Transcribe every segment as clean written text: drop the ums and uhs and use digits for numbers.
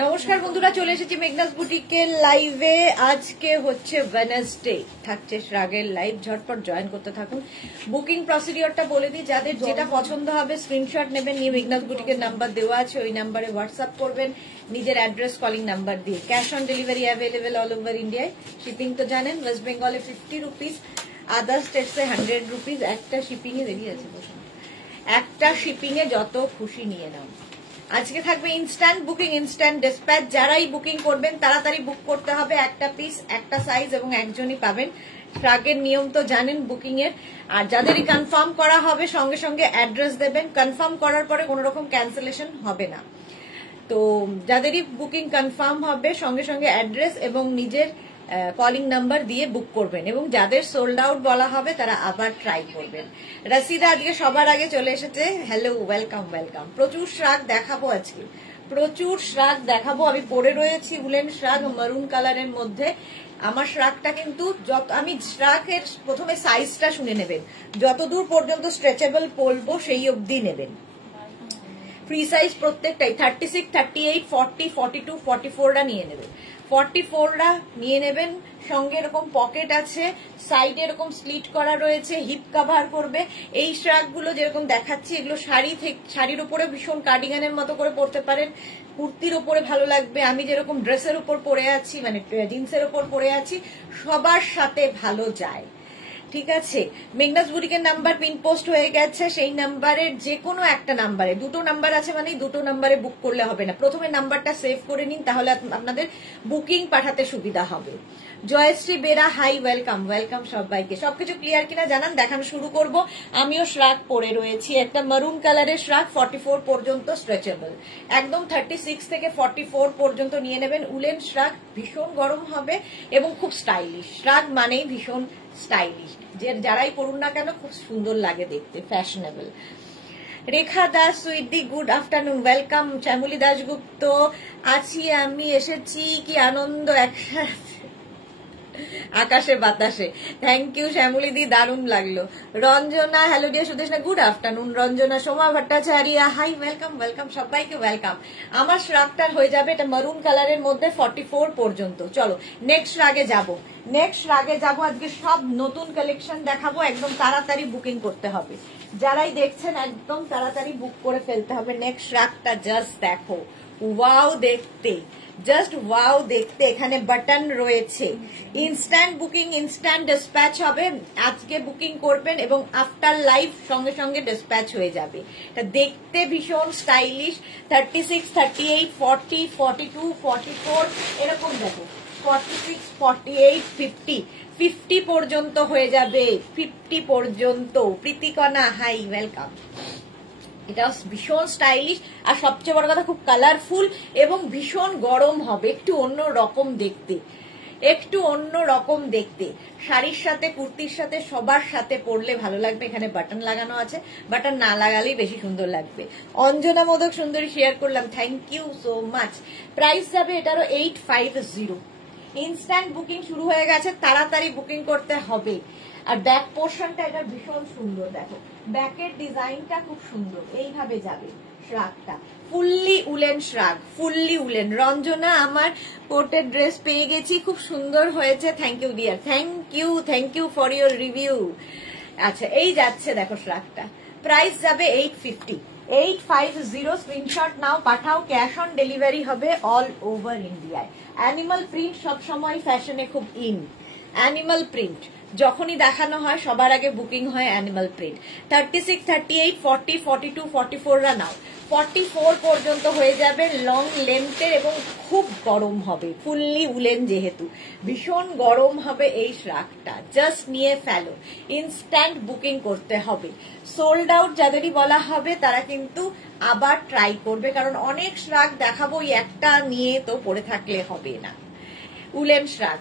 নমস্কার বন্ধুরা, চলে এসেছি মেঘনাস বুটিকের লাইভে। আজকে হচ্ছে ওয়েডনেসডে, থাকছে শ্রাগের লাইভ। ঝটপট জয়েন করতে থাকুন। বুকিং প্রসিডিওরটা বলে দিই, যাদের যেটা পছন্দ হবে স্ক্রিনশট নেবেন, নিয়ে মেঘনাস বুটিকের নাম্বার দেওয়া আছে, ওই নাম্বারে হোয়াটসঅ্যাপ করবেন নিজের অ্যাড্রেস কলিং নাম্বার দিয়ে। Cash on delivery available all over ইন্ডিয়ায়। শিপিং তো জানেন, ওয়েস্ট বেঙ্গলে 50 রুপিস, আদার স্টেটসে 100 রুপিস। একটা শিপিং এ দেরি আছে, একটা শিপিং এ যত খুশি নিয়ে নাও। আজকে থাকবে ইনস্ট্যান্ট বুকিং, ইনস্ট্যান্ট ডিসপ্যাচ। যারাই বুকিং করবেন তাড়াতাড়ি বুক করতে হবে। একটা পিস, একটা সাইজ এবং একজনই পাবেন। শ্রাগের নিয়ম তো জানেন বুকিং এর। আর যাদেরই কনফার্ম করা হবে সঙ্গে সঙ্গে অ্যাড্রেস দেবেন। কনফার্ম করার পরে কোনো রকম ক্যান্সেলেশন হবে না। তো যাদেরই বুকিং কনফার্ম হবে সঙ্গে সঙ্গে অ্যাড্রেস এবং নিজের কলিং নাম্বার দিয়ে বুক করবেন, এবং যাদের সোল্ড আউট বলা হবে তারা আবার ট্রাই করবেন। রাসিদা আজকে সবার আগে চলে এসেছে। Hello, welcome welcome. প্রচুর শ্রাগ দেখাবো আজকে, প্রচুর শ্রাগ দেখাবো। আমি পরে রয়েছি উলেন শ্রাগ মারুন কালারের মধ্যে। আমার শ্রাগটা কিন্তু আমি শ্রাগের প্রথমে সাইজটা শুনে নেবেন, যতদূর পর্যন্ত স্ট্রেচেবল বলবো সেই অবধি নেবেন। ফ্রি সাইজ প্রত্যেকটাই 36, 38, 40, 42, 44টা নিয়ে নেবেন। 44টা নিয়ে নেবেন। সঙ্গে এরকম পকেট আছে, সাইডে এরকম স্লিট করা রয়েছে, হিপ কভার করবে। এই শ্রাগগুলো যেরকম দেখাচ্ছি, এগুলো শাড়ির উপরে ভীষণ কার্ডিগানের মতো করে পরতে পারেন, কুর্তির উপরে ভালো লাগবে। আমি যেরকম ড্রেসের উপর পরে আছি, মানে জিন্সের উপর পরে আছি, সবার সাথে ভালো যায়। ঠিক আছে, মেঘনাস বুটিকের নাম্বার পিন পোস্ট হয়ে গেছে। সেই নাম্বারের যে কোনো একটা নাম্বারে, দুটো নাম্বার আছে মানে দুটো নাম্বারে বুক করলে হবে না। প্রথমে নাম্বারটা সেভ করে নিন, তাহলে আপনাদের বুকিং পাঠাতে সুবিধা হবে। Jayashree Bera, hi, welcome welcome সবাইকে। সবকিছু ক্লিয়ার কিনা জানান, দেখানো শুরু করব। আমিও শ্রাগ পরে রয়েছি, একটা মারুন কালারের শ্রাগ, 44 পর্যন্ত স্ট্রেচেবল, একদম 36 থেকে 44 পর্যন্ত নিয়ে নেবেন। উলেন শ্রাগ, ভীষণ গরম হবে এবং খুব স্টাইলিশ। শ্রাগ মানেই ভীষণ স্টাইলিশ, যারাই পড়ুন না কেন খুব সুন্দর লাগে দেখতে, fashionable. Rekha Das sweety, good afternoon, welcome. Shyamali Dasgupta, আছি আমি, এসেছি, কি আনন্দ একসাথে আকাশে বাতাসে। থ্যাংক ইউ শ্যামলী দি, দারুণ লাগলো। Ranjana, hello dear Sudeshna, good afternoon. Ranjana, Soma Bhattacharya, hi, welcome welcome সবাইকে, ওয়েলকাম। আমার শ্রাগটার হয়ে যাবে এটা মারুন কালারের মধ্যে 44 পর্যন্ত। চলো নেক্সট রাগে যাব, নেক্সট রাগে যাব। আজকে সব নতুন কালেকশন দেখাবো, একদম তাড়াতাড়ি বুকিং করতে হবে। যারাই দেখছেন একদম তাড়াতাড়ি বুক করে ফেলতে হবে। নেক্সট রাগটা জাস্ট দেখো, ওয়াও দেখতে, জাস্ট ওয়াও দেখতে। এখানে বাটন রয়েছে। ইনস্ট্যান্ট বুকিং, ইনস্ট্যান্ট ডিসপ্যাচ হবে। আজকে বুকিং করবেন এবং আফটার লাইভ সঙ্গে সঙ্গে ডিসপ্যাচ হয়ে যাবে। এটা দেখতে ভীষণ স্টাইলিশ। 36, 38, 40, 42, 44 এরকম দেখো, 46, 48, 50 পর্যন্ত হয়ে যাবে। 50 পর্যন্ত। Pritikana, high, welcome. এটা ভীষণ স্টাইলিশ, আর সবচেয়ে বড় কথা খুব কালারফুল এবং ভীষণ গরম হবে। একটু অন্য রকম দেখতে, একটু অন্য রকম দেখতে। শাড়ির সাথে, কুর্তির সাথে, সবার সাথে পরলে ভালো লাগবে। এখানে বাটন লাগানো আছে, বাটন না লাগালেই বেশি সুন্দর লাগবে। অঞ্জনা মোদক সুন্দরী শেয়ার করলাম, thank you so much. Price যাবে এটারও 850। ইনস্ট্যান্ট বুকিং শুরু হয়ে গেছে, তাড়াতাড়ি বুকিং করতে হবে। আর ব্যাক পোর্শনটা এটা ভীষণ সুন্দর, দেখো ব্যাকের ডিজাইনটা খুব সুন্দর। এইভাবে যাবে শ্রাগটা, fully woollen shrug, fully woollen. Ranjana, আমার কোটের ড্রেস পেয়ে গেছি, খুব সুন্দর হয়েছে, thank you dear, thank you for your review. আচ্ছা, এই যাচ্ছে দেখো শ্রাগটা। প্রাইস যাবে 850, 850। স্ক্রিনশট নাও, পাঠাও। ক্যাশ অন ডেলিভারি হবে অল ওভার ইন্ডিয়ায়। অ্যানিমাল প্রিন্ট সবসময় ফ্যাশনে খুব ইন। অ্যানিমাল প্রিন্ট যখনই দেখানো হয় সবার আগে বুকিং হয় অ্যানিমাল প্রিন্ট। 36, 38, 40, 42, 44রা নাও। 44 পর্যন্ত হয়ে যাবে, লং লেন্থের এবং খুব গরম হবে। ফুললি উলেন যেহেতু, ভীষণ গরম হবে এই শ্রাগটা। জাস্ট নিয়ে ফেলো, ইনস্ট্যান্ট বুকিং করতে হবে। সোল্ড আউট যাদেরই বলা হবে তারা কিন্তু আবার ট্রাই করবে, কারণ অনেক শ্রাগ দেখাবো, একটা নিয়ে তো পড়ে থাকলে হবে না। উলেন শ্রাগ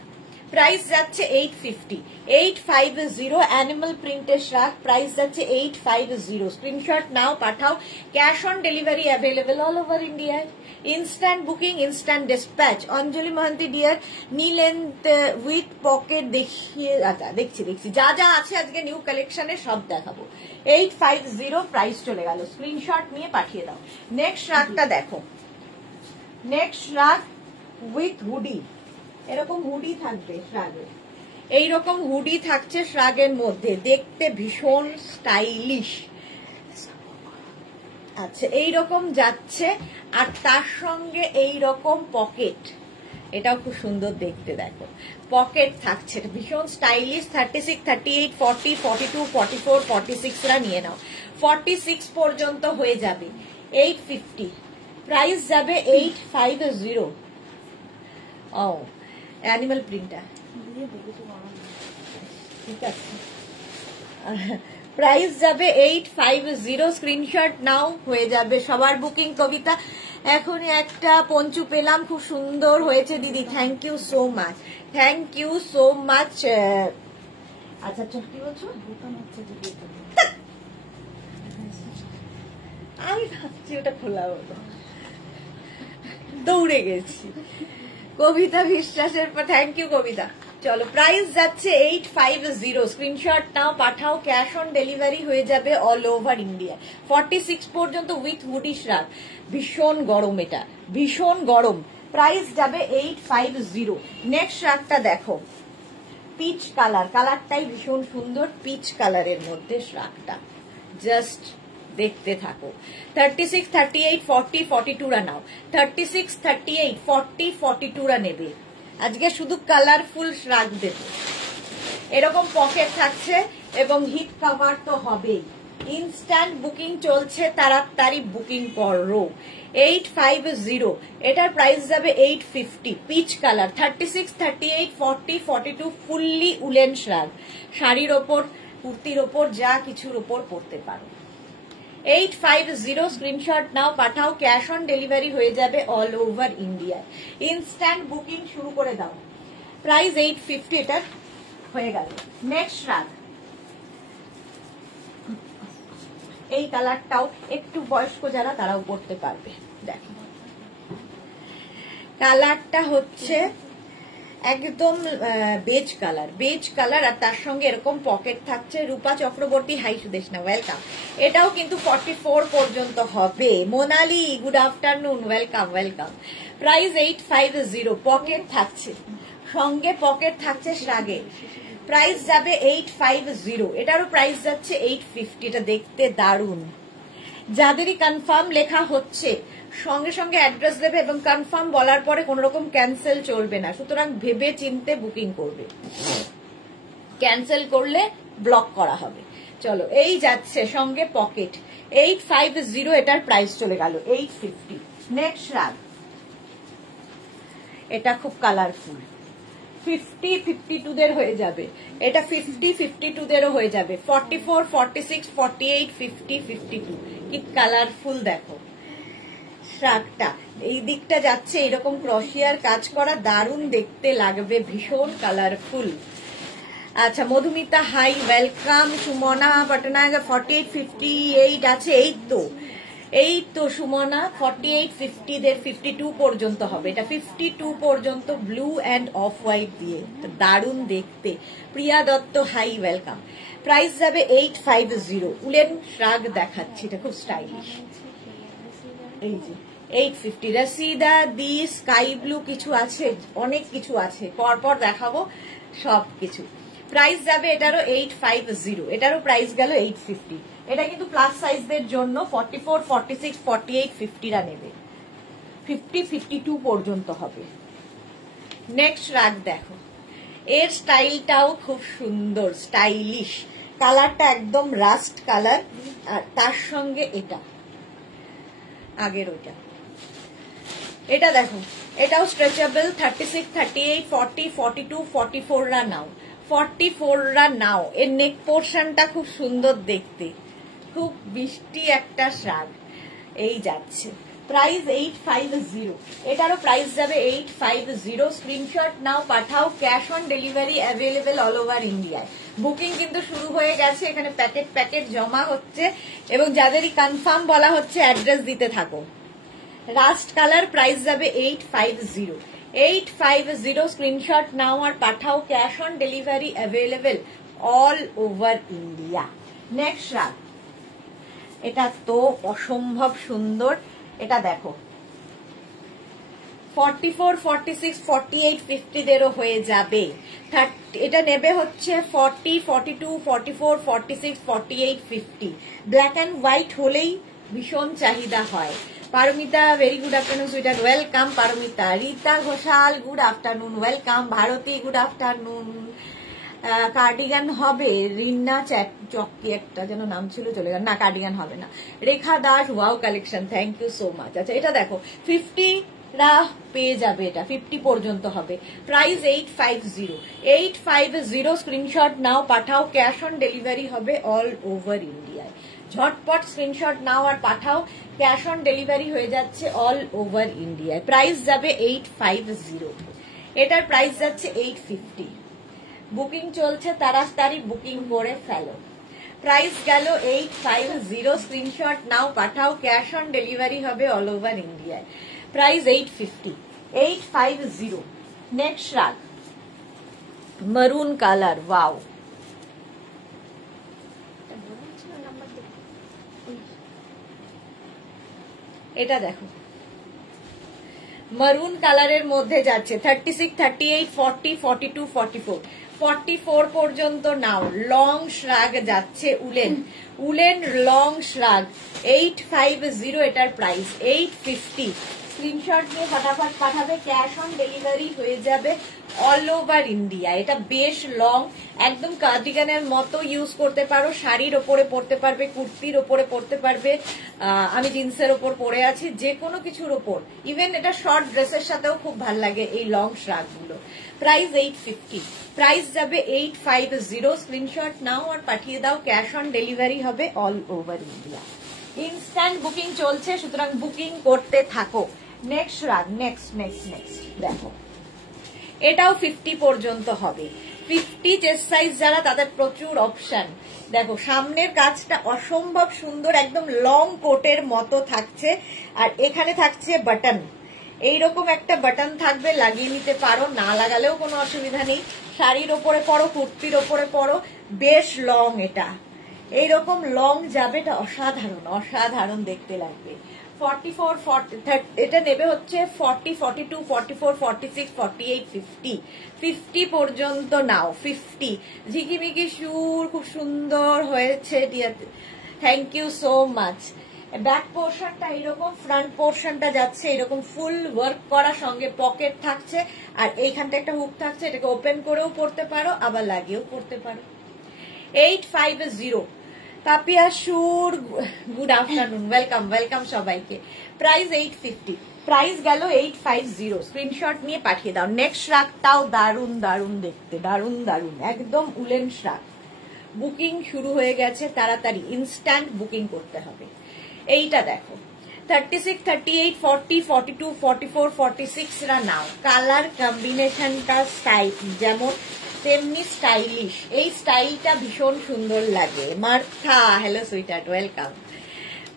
প্রাইস যাচ্ছে 850, 850। অ্যানিমাল প্রিন্টের শ্রাগ, প্রাইস যাচ্ছে 850। স্ক্রিনশট নাও, পাঠাও। Cash on delivery available all over ইন্ডিয়ায়। Instant booking, instant dispatch. Anjali Mohanty dear, knee length with pocket দেখিয়ে, আচ্ছা দেখছি যা যা আছে আজকে নিউ কালেকশনে সব দেখাবো। 850 প্রাইস চলে গেল। স্ক্রিনশট নিয়ে পাঠিয়ে দাও। নেক্সট শ্রাগটা দেখো, নেক্সট শ্রাগ উইথ হুডি, এরকম হুডি থাকবে শ্রাগের, এইরকম হুডি থাকছে শ্রাগের মধ্যে, দেখতে ভীষণ স্টাইলিশ। আচ্ছা এইরকম যাচ্ছে, আর তার সঙ্গে এইরকম পকেট, এটাও খুব সুন্দর দেখতে, দেখো পকেট থাকছে, ভীষণ স্টাইলিশ। 36, 38, 40, 42, 44, 46 রা নিয়ে নাও, 46 পর্যন্ত হয়ে যাবে 850, প্রাইস যাবে 850। ও অ্যানিমাল প্রিন্টার, ঠিক আছে, প্রাইস যাবে 850, স্ক্রিনশট নাও, হয়ে যাবে সবার বুকিং। কবিতা এখন একটা পঞ্চু পেলাম, খুব সুন্দর হয়েছে দিদি, thank you so much, thank you so much. আচ্ছা আচ্ছা কি বলছো? আমি ভাবছি ওটা খোলা হলো, দৌড়ে গেছি। কবিতা বিশ্বাসের পর থ্যাংক ইউ কবিতা। চলো প্রাইস যাচ্ছে 850, স্ক্রিনশট নাও, পাঠাও, ক্যাশ অন ডেলিভারি হয়ে যাবে অল ওভার ইন্ডিয়া। 46 পর্যন্ত উইথ হুডি শ্রাগ, ভীষণ গরম, এটা ভীষণ গরম, প্রাইস যাবে 850। নেক্সট শ্রাগটা দেখো, পিচ কালার, কালারটাই ভীষণ সুন্দর, পিচ কালারের মধ্যে শ্রাগটা, জাস্ট দেখতে থাকো। 36, 38, 40, 42 রা নাও, 36, 38, 40, 42 রা নেবে, আজকে শুধু কালারফুল শ্রাগ দেব। এরকম পকেট থাকছে এবং হিট কভার তো হবেই। ইনস্ট্যান্ট বুকিং চলছে, তাড়াতাড়ি বুকিং করো। 850, এটার প্রাইস যাবে 850, পিচ কালার, 36, 38, 40, 42, ফুললি উলেন শ্রাগ, শাড়ির ওপর, কুর্তির ওপর, যা কিছুর ওপর পরতে পারো। 850, স্ক্রিনশট নাও, পাঠাও, ক্যাশ অন ডেলিভারি হয়ে যাবে all over India. Instant booking শুরু করে দাও। প্রাইস 850, এটা হয়ে গেল। নেক্সট শ্রাগ, এই কালারটাও একটু বয়স্ক যারা তারাও পড়তে পারবে। দেখো কালারটা হচ্ছে একদম বেজ কালার, বেজ কালার, আর তার সঙ্গে এরকম পকেট থাকছে। রূপা চক্রবর্তী, হাই সুদেশনা, ওয়েলকাম। এটাও কিন্তু 44 পর্যন্ত হবে। Monali, good afternoon, welcome welcome. Price 850, pocket থাকছে, সঙ্গে পকেট থাকছে শ্রাগে, প্রাইস যাবে 850, এটারও প্রাইস যাচ্ছে 850। এটা দেখতে দারুণ, যাদেরই কনফার্ম লেখা হচ্ছে সঙ্গে সঙ্গে অ্যাড্রেস দেবে এবং কনফার্ম বলার পরে কোন রকম ক্যান্সেল চলবে না, সুতরাং ভেবে চিন্তে বুকিং করবে, ক্যান্সেল করলে ব্লক করা হবে। চলো এই যাচ্ছে সঙ্গে পকেট, 850, এটার প্রাইস চলে গেল 850। নেক্সট শ্রাগ, এটা খুব কালারফুল, 50, 52 দের হয়ে যাবে, এটা 50, 52 দেরও হয়ে যাবে, 44, 46, 48, 50, 52, কি কালারফুল দেখো শ্রাগটা। এই দিকটা যাচ্ছে এরকম ক্রশিয়ার কাজ করা, দারুণ দেখতে লাগবে, ভীষণ কালারফুল। আচ্ছা মধুমিতা, হাই ওয়েলকাম। সুমনা পটনায়ক, 48, 58 আছে, এই তো সুমনা, 48, 50 দের 52 পর্যন্ত হবে, এটা 52 পর্যন্ত, ব্লু অ্যান্ড অফ হোয়াইট দিয়ে, দারুণ দেখতে। প্রিয়া দত্ত, হাই ওয়েলকাম। প্রাইস যাবে 850, উলেন শ্রাগ দেখাচ্ছি, এটা খুব স্টাইলিশ। এই যে 850, রাসিদা দি, স্কাই ব্লু কিছু আছে, অনেক কিছু আছে, পরপর দেখাবো সব কিছু। প্রাইস যাবে এটারও 850, এটারও প্রাইস গেল 850। এটা কিন্তু প্লাস সাইজদের জন্য, 44, 46, 48, 50 রা নেবে, 50, 52 পর্যন্ত হবে। নেক্সট রাগ দেখো, এর স্টাইলটাও খুব সুন্দর, স্টাইলিশ, কালারটা একদম রাস্ট কালার, আর তার সঙ্গে এটা আগের ওইটা, এটা দেখো, এটাও স্ট্রেচেবল, 36, 38, 40, 42, 44 রা নাও, 44 রা নাও। এর নেক পোর্শনটা খুব সুন্দর দেখতে, খুব মিষ্টি একটা শ্রাগ, এই যাচ্ছে। প্রাইস 850, এটারও প্রাইস যাবে 850। স্ক্রিনশট নাও, পাঠাও, cash on delivery available all over ইন্ডিয়ায়। বুকিং কিন্তু শুরু হয়ে গেছে, এখানে প্যাকেট প্যাকেট জমা হচ্ছে, এবং যাদেরই কনফার্ম বলা হচ্ছে অ্যাড্রেস দিতে থাকো। রাস্ট কালার, প্রাইস যাবে 850, 850। স্ক্রিনশট নাও আর পাঠাও, cash on delivery available all over India. Next rug, এটা তো অসম্ভব সুন্দর, এটা দেখো 44, 46, 48, 50 দেরও হয়ে যাবে। এটা নেবে হচ্ছে 40, 42, 44, 46, 48, 50। ব্ল্যাক অ্যান্ড হোয়াইট হলেই ভীষণ চাহিদা হয়। Paromita, very good afternoon sweetheart, welcome Paromita. Rita Ghoshal, good afternoon, welcome. Bharati, good afternoon. Cardigan হবে, রিন্না চক্কি একটা যেন নাম ছিল, চলে গেল, না কার্ডিগান হবে না। Rekha Das, wow collection, thank you so much. আচ্ছা এটা দেখো 50 রা পেয়ে যাবে, এটা 50 পর্যন্ত হবে। প্রাইস 850, 850। স্ক্রিনশট নাও, পাঠাও, ক্যাশ অন ডেলিভারি হবে অল ওভার ইন্ডিয়ায়। ঝটপট স্ক্রিনশট নাও আর পাঠাও, ক্যাশ অন ডেলিভারি হয়ে যাচ্ছে অল ওভার ইন্ডিয়ায়। প্রাইস যাবে 850, এটার প্রাইস যাচ্ছে 850। বুকিং চলছে, তাড়াতাড়ি বুকিং করে ফেলো। প্রাইস গেল 850, স্ক্রিনশট নাও, পাঠাও, ক্যাশ অন ডেলিভারি হবে অল ওভার ইন্ডিয়ায়। প্রাইস 850, 850। নেক্সট রাগ মারুন কালার, ওয়াও। এটা দেখো মারুন কালারের মধ্যে যাচ্ছে 36, 38, 40, 42, 44, 44 পর্যন্ত নাও। লং শ্রাগ যাচ্ছে, উলেন, উলেন লং শ্রাগ 850, এটার প্রাইস 850। স্ক্রিনশট নিয়ে ফটাফট পাঠাবে, ক্যাশ অন ডেলিভারি হয়ে যাবে অল ওভার ইন্ডিয়া। এটা বেশ লং, একদম কার্ডিগানের মতো ইউজ করতে পারো, শাড়ির ওপরে পরতে পারবে, কুর্তির ওপরে পরতে পারবে, আমি জিন্সের ওপর পরে আছি, যে কোনো কিছুর ওপর, ইভেন এটা শর্ট ড্রেসের সাথেও খুব ভাল লাগে এই লং শ্রাগ গুলো। প্রাইস 850, প্রাইস যাবে 850। স্ক্রিনশট নাও আর পাঠিয়ে দাও, ক্যাশ অন ডেলিভারি হবে all over India. Instant booking চলছে, সুতরাং বুকিং করতে থাকো। নেক্সট রাগ, নেক্সট নেক্সট নেক্সট দেখো, এটাও 50 পর্যন্ত হবে। 50 চেস্ট সাইজ যারা, তাদের প্রচুর অপশন। দেখো সামনের কাজটা অসম্ভব সুন্দর, একদম লং কোটের মতো থাকছে, আর এখানে থাকছে বাটন, এইরকম একটা বাটন থাকবে, লাগিয়ে নিতে পারো, না লাগালেও কোনো অসুবিধা নেই। শাড়ির ওপরে পরো, কুর্তির ওপরে পরো, বেশ লং, এটা এইরকম লং যাবে, এটা অসাধারণ, অসাধারণ দেখতে লাগবে। 44, 40, এটা নেবে হচ্ছে 40, 42, 44, 46, 48, 50, 50 পর্যন্ত নাও। 50 ঝিকিমিকি সুর, খুব সুন্দর হয়েছে, thank you so much. Back পোর্শনটা এরকম, ফ্রন্ট পোর্শনটা যাচ্ছে এরকম ফুল ওয়ার্ক করা, সঙ্গে পকেট থাকছে, আর এইখানটা একটা হুক থাকছে, এটাকে ওপেন করেও পড়তে পারো, আবার লাগিয়েও পড়তে পারো। 850, পাপিয়া সুর, গুড আফটারনুন, ওয়েলকাম, ওয়েলকাম সবাইকে। প্রাইস 850, প্রাইস গেল 850। স্ক্রিনশট নিয়ে পাঠিয়ে দাও। নেক্সট শ্রাগটাও দারুন দারুন দেখতে, দারুন দারুন, একদম উলেন শ্রাগ। বুকিং শুরু হয়ে গেছে, তাড়াতাড়ি ইনস্ট্যান্ট বুকিং করতে হবে। এইটা দেখো 36, 38, 40, 42, 44, 46 রা নাও। কালার কম্বিনেশনটা স্টাইল যেমন তেমনি স্টাইলিশ, এই স্টাইলটা ভীষণ সুন্দর লাগে। Martha, hello sweetheart, welcome.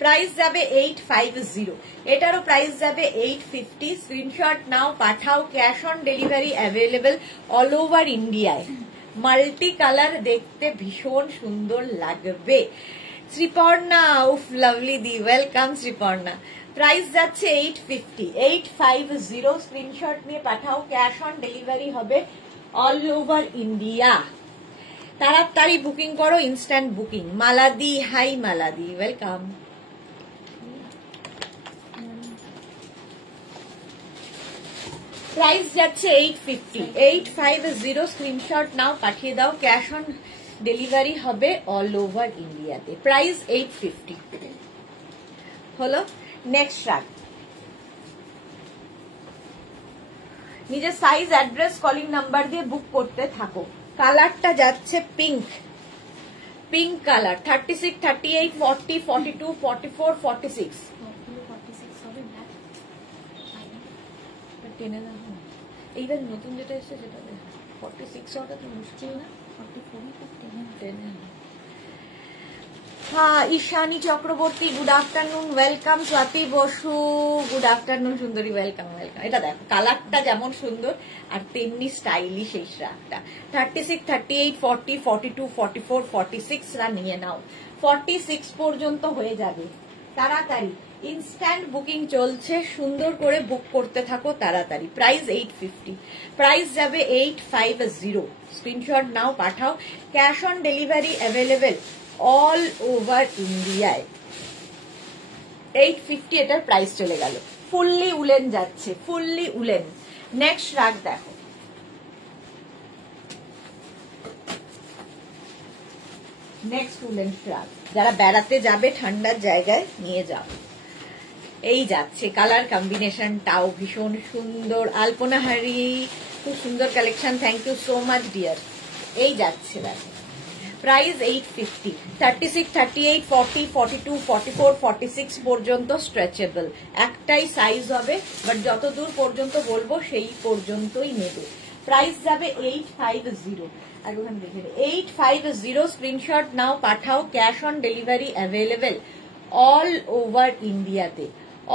Price যাবে 850, এটারও প্রাইস যাবে 850। স্ক্রিনশট নাও, পাঠাও, cash on delivery available all over ইন্ডিয়ায়। মাল্টি কালার দেখতে ভীষণ সুন্দর লাগবে। শ্রীপর্ণা, উফ লাভলি দি, ওয়েলকাম শ্রীপর্ণা। প্রাইস যাচ্ছে 850, 850। স্ক্রিনশট নিয়ে পাঠাও, ক্যাশ অন ডেলিভারি হবে অল ওভার ইন্ডিয়া। তাড়াতাড়ি বুকিং করো, ইনস্ট্যান্ট বুকিং। মালাদি, হাই মালাদি, ওয়েলকাম। প্রাইস যাচ্ছে 850, 850। স্ক্রিনশট নাও, পাঠিয়ে দাও, ক্যাশ অন ডেলিভারি হবে অল ওভার ইন্ডিয়াতে। প্রাইস 850 হলো। নেক্সট রাগ, নিজের সাইজ, অ্যাড্রেস, কলিং নাম্বার দিয়ে বুক করতে থাকো। কালারটা যাচ্ছে পিঙ্ক, পিঙ্ক কালার। 36, 38, 40, 42, 44, 46। এইবার নতুন যেটা এসছে সেটা 46 হওয়াটা তো মুশকিল না? 44 হ্যাঁ। Ishani Chakraborty, good afternoon, welcome. Swati Basu, good afternoon সুন্দরী, ওয়েলকাম, ওয়েলকাম। এটা দেখো কালারটা যেমন সুন্দর আর তেমনি স্টাইলিশ এই শ্রাগটা। 36, 38, 40, 42, 44, 46 রা নিয়ে নাও। 46 পর্যন্ত হয়ে যাবে, তাড়াতাড়ি ইনস্ট্যান্ট বুকিং চলছে, সুন্দর করে বুক করতে থাকো তাড়াতাড়ি। প্রাইস 850, প্রাইস যাবে 850। স্ক্রিনশট নাও, পাঠাও। Cash on delivery available all over ইন্ডিয়ায়। 850 এটার প্রাইস চলে গেল। ফুললি উলেন যাচ্ছে, ফুললি উলেন। নেক্সট রাগ দেখো, নেক্সট উলেন ফ্রাক, যারা বেড়াতে যাবে ঠান্ডার জায়গায় নিয়ে যাও। এই যাচ্ছে, কালার কম্বিনেশনটাও ভীষণ সুন্দর। আলপনা হারি, খুব সুন্দর collection, thank you so much dear. এই যাচ্ছে দেখো, প্রাইস 850। 36, 38, 40, 42, 44, 46 পর্যন্ত স্ট্রেচেবল। একটাই সাইজ হবে, বাট যত দূর পর্যন্ত বলবো সেই পর্যন্তই নেবে। প্রাইস যাবে 850। 850। স্ক্রিনশট নাও, পাঠাও। Cash on delivery available all over ইন্ডিয়াতে।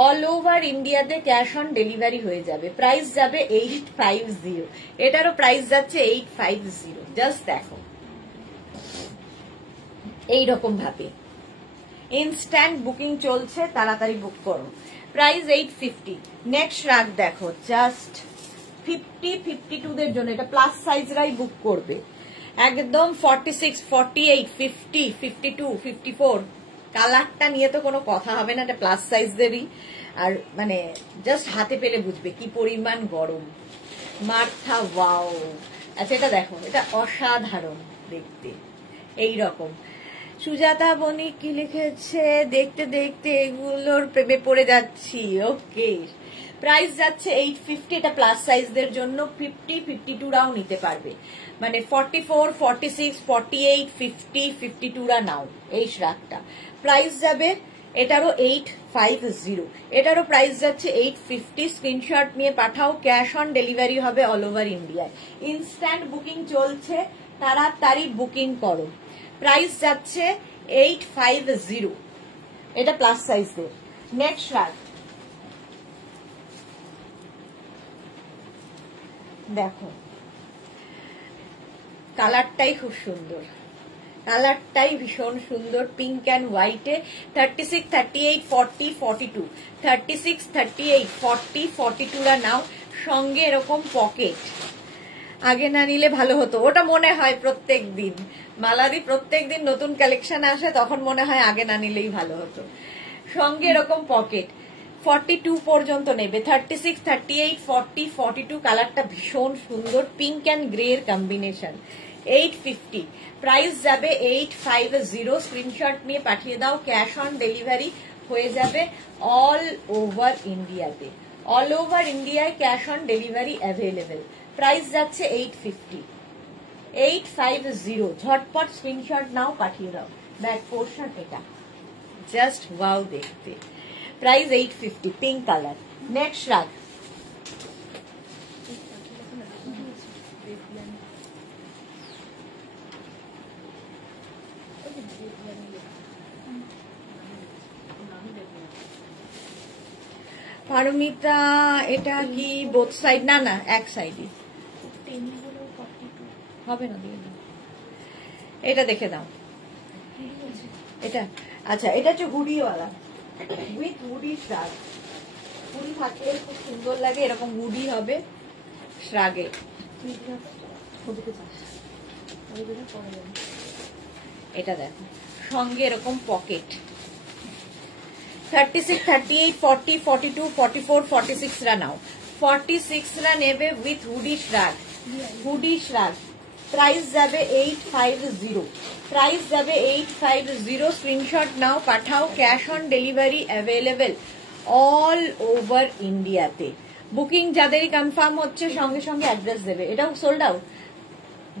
অল ওভার ইন্ডিয়াতে ক্যাশ অন ডেলিভারি হয়ে যাবে। প্রাইস যাবে 850। এটারও প্রাইস যাচ্ছে 850। জাস্ট দেখো এইরকম ভাবে ইনস্ট্যান্ট বুকিং চলছে, তাড়াতাড়ি বুক করো। প্রাইস 850। নেক্সট রাগ দেখো, জাস্ট 50, 52 দের জন্য। এটা প্লাস সাইজরাই বুক করবে একদম। 46, 48, 50, 52, 54 কালারটা নিয়ে তো কোনো কথা হবে না, এটা প্লাস সাইজদেরই। আর মানে জাস্ট হাতে পেলে বুঝবে কি পরিমাণ গরম। Martha wow. আচ্ছা এটা দেখো, এটা অসাধারণ দেখতে, এইরকম। সুজাতা বণিক কি লিখেছে, দেখতে দেখতে এগুলোর প্রেমে পড়ে যাচ্ছি। ওকে, প্রাইস যাচ্ছে 850। এটা প্লাস সাইজদের জন্য। 50, 52রাও নিতে পারবে, মানে 44, 46, 48, 50, 52রা নাও এই শ্রাকটা। প্রাইস যাবে এটারও 850। এটারও প্রাইস যাচ্ছে 850। স্ক্রিনশট নিয়ে পাঠাও। ক্যাশ অন ডেলিভারি হবে অল ওভার ইন্ডিয়ায়। ইনস্ট্যান্ট বুকিং চলছে, তাড়াতাড়ি বুকিং করো। প্রাইস যাচ্ছে 850। এটা প্লাস সাইজদের। নেক্সট রাগ দেখো, কালারটাই খুব সুন্দর, কালারটাই ভীষণ সুন্দর, পিঙ্ক অ্যান্ড হোয়াইটে। 36, 38, 40, 42, 36, 38, 40, 42রা নাও। সঙ্গে এরকম পকেট। আগে না নিলে ভালো হতো, ওটা মনে হয় প্রত্যেক দিন। মালাদি প্রত্যেক দিন নতুন কালেকশন আসে, তখন মনে হয় আগে না নিলেই ভালো হতো। সঙ্গে এরকম পকেট। 42 পর্যন্ত নেবে। 36, 38, 40, 42 কালারটা ভীষণ সুন্দর, পিঙ্ক অ্যান্ড গ্রে এর কম্বিনেশন। 850। প্রাইস যাবে 850। স্ক্রিনশট নিয়ে পাঠিয়ে দাও। ক্যাশ অন ডেলিভারি হয়ে যাবে অল ওভার ইন্ডিয়াতে। অল ওভার ইন্ডিয়ায় cash on delivery available. Price যাচ্ছে 850। 850। ঝটপট স্ক্রিনশট নাও, পাঠিয়ে দাও। ব্যাক পোর্শন এটা জাস্ট ওয়াও দেখতে। Price 850, pink colour. নেক্সট রাগ পারমিতা, এটা কি বোথ সাইড? না না, এক সাইডই হবে না, দিয়ে দাও। এটা দেখে দাও, এটা আচ্ছা, এটা হচ্ছে হুডিওয়ালা উইথ হুডি শ্রাগ। হুডি থাকলে খুব সুন্দর লাগে, এরকম হুডি হবে শ্রাগে। এটা দেখো, সঙ্গে এরকম পকেট। 36, 38, 40, 42, 44, 46রা নাও। 46রা নেবে with hoodie শ্রাগ। Hoodie shrug. Price যাবে 850। প্রাইস যাবে 850। স্ক্রিনশট নাও, পাঠাও। Cash on delivery available all over ইন্ডিয়াতে। বুকিং যাদেরই কনফার্ম হচ্ছে সঙ্গে সঙ্গে অ্যাড্রেস দেবে। এটাও সোল্ড আউট,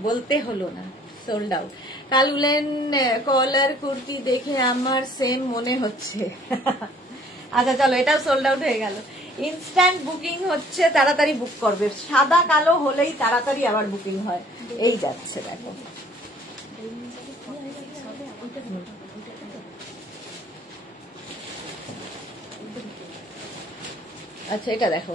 বলতে হলো না, সোল্ড আউট। কাল উলেন কলার কুর্তি দেখে আমার সেম মনে হচ্ছে। আচ্ছা চলো, এটাও সোল্ড আউট হয়ে গেল। ইনস্ট্যান্ট বুকিং হচ্ছে, তাড়াতাড়ি বুক করবে। সাদা কালো হলেই তাড়াতাড়ি আবার বুকিং হয়। এই যাচ্ছে দেখো, আচ্ছা এটা দেখো,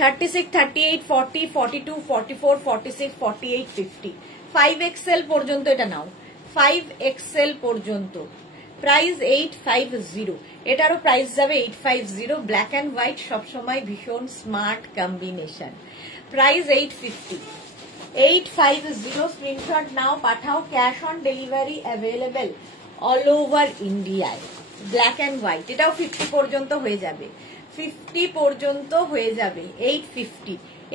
36, 38, 40, 42, 44, 46, 48, 50, 5XL পর্যন্ত এটা নাও। 5XL পর্যন্ত। প্রাইস 850। এটারও প্রাইস যাবে 850। ব্ল্যাক অ্যান্ড হোয়াইট সবসময় ভীষণ স্মার্ট কম্বিনেশন। প্রাইস 850। 850 স্ক্রিনশট নাও, পাঠাও। Cash on delivery available all over ইন্ডিয়ায়। ব্ল্যাক অ্যান্ড হোয়াইট, এটাও 50 পর্যন্ত হয়ে যাবে, 50 পর্যন্ত হয়ে যাবে। 850,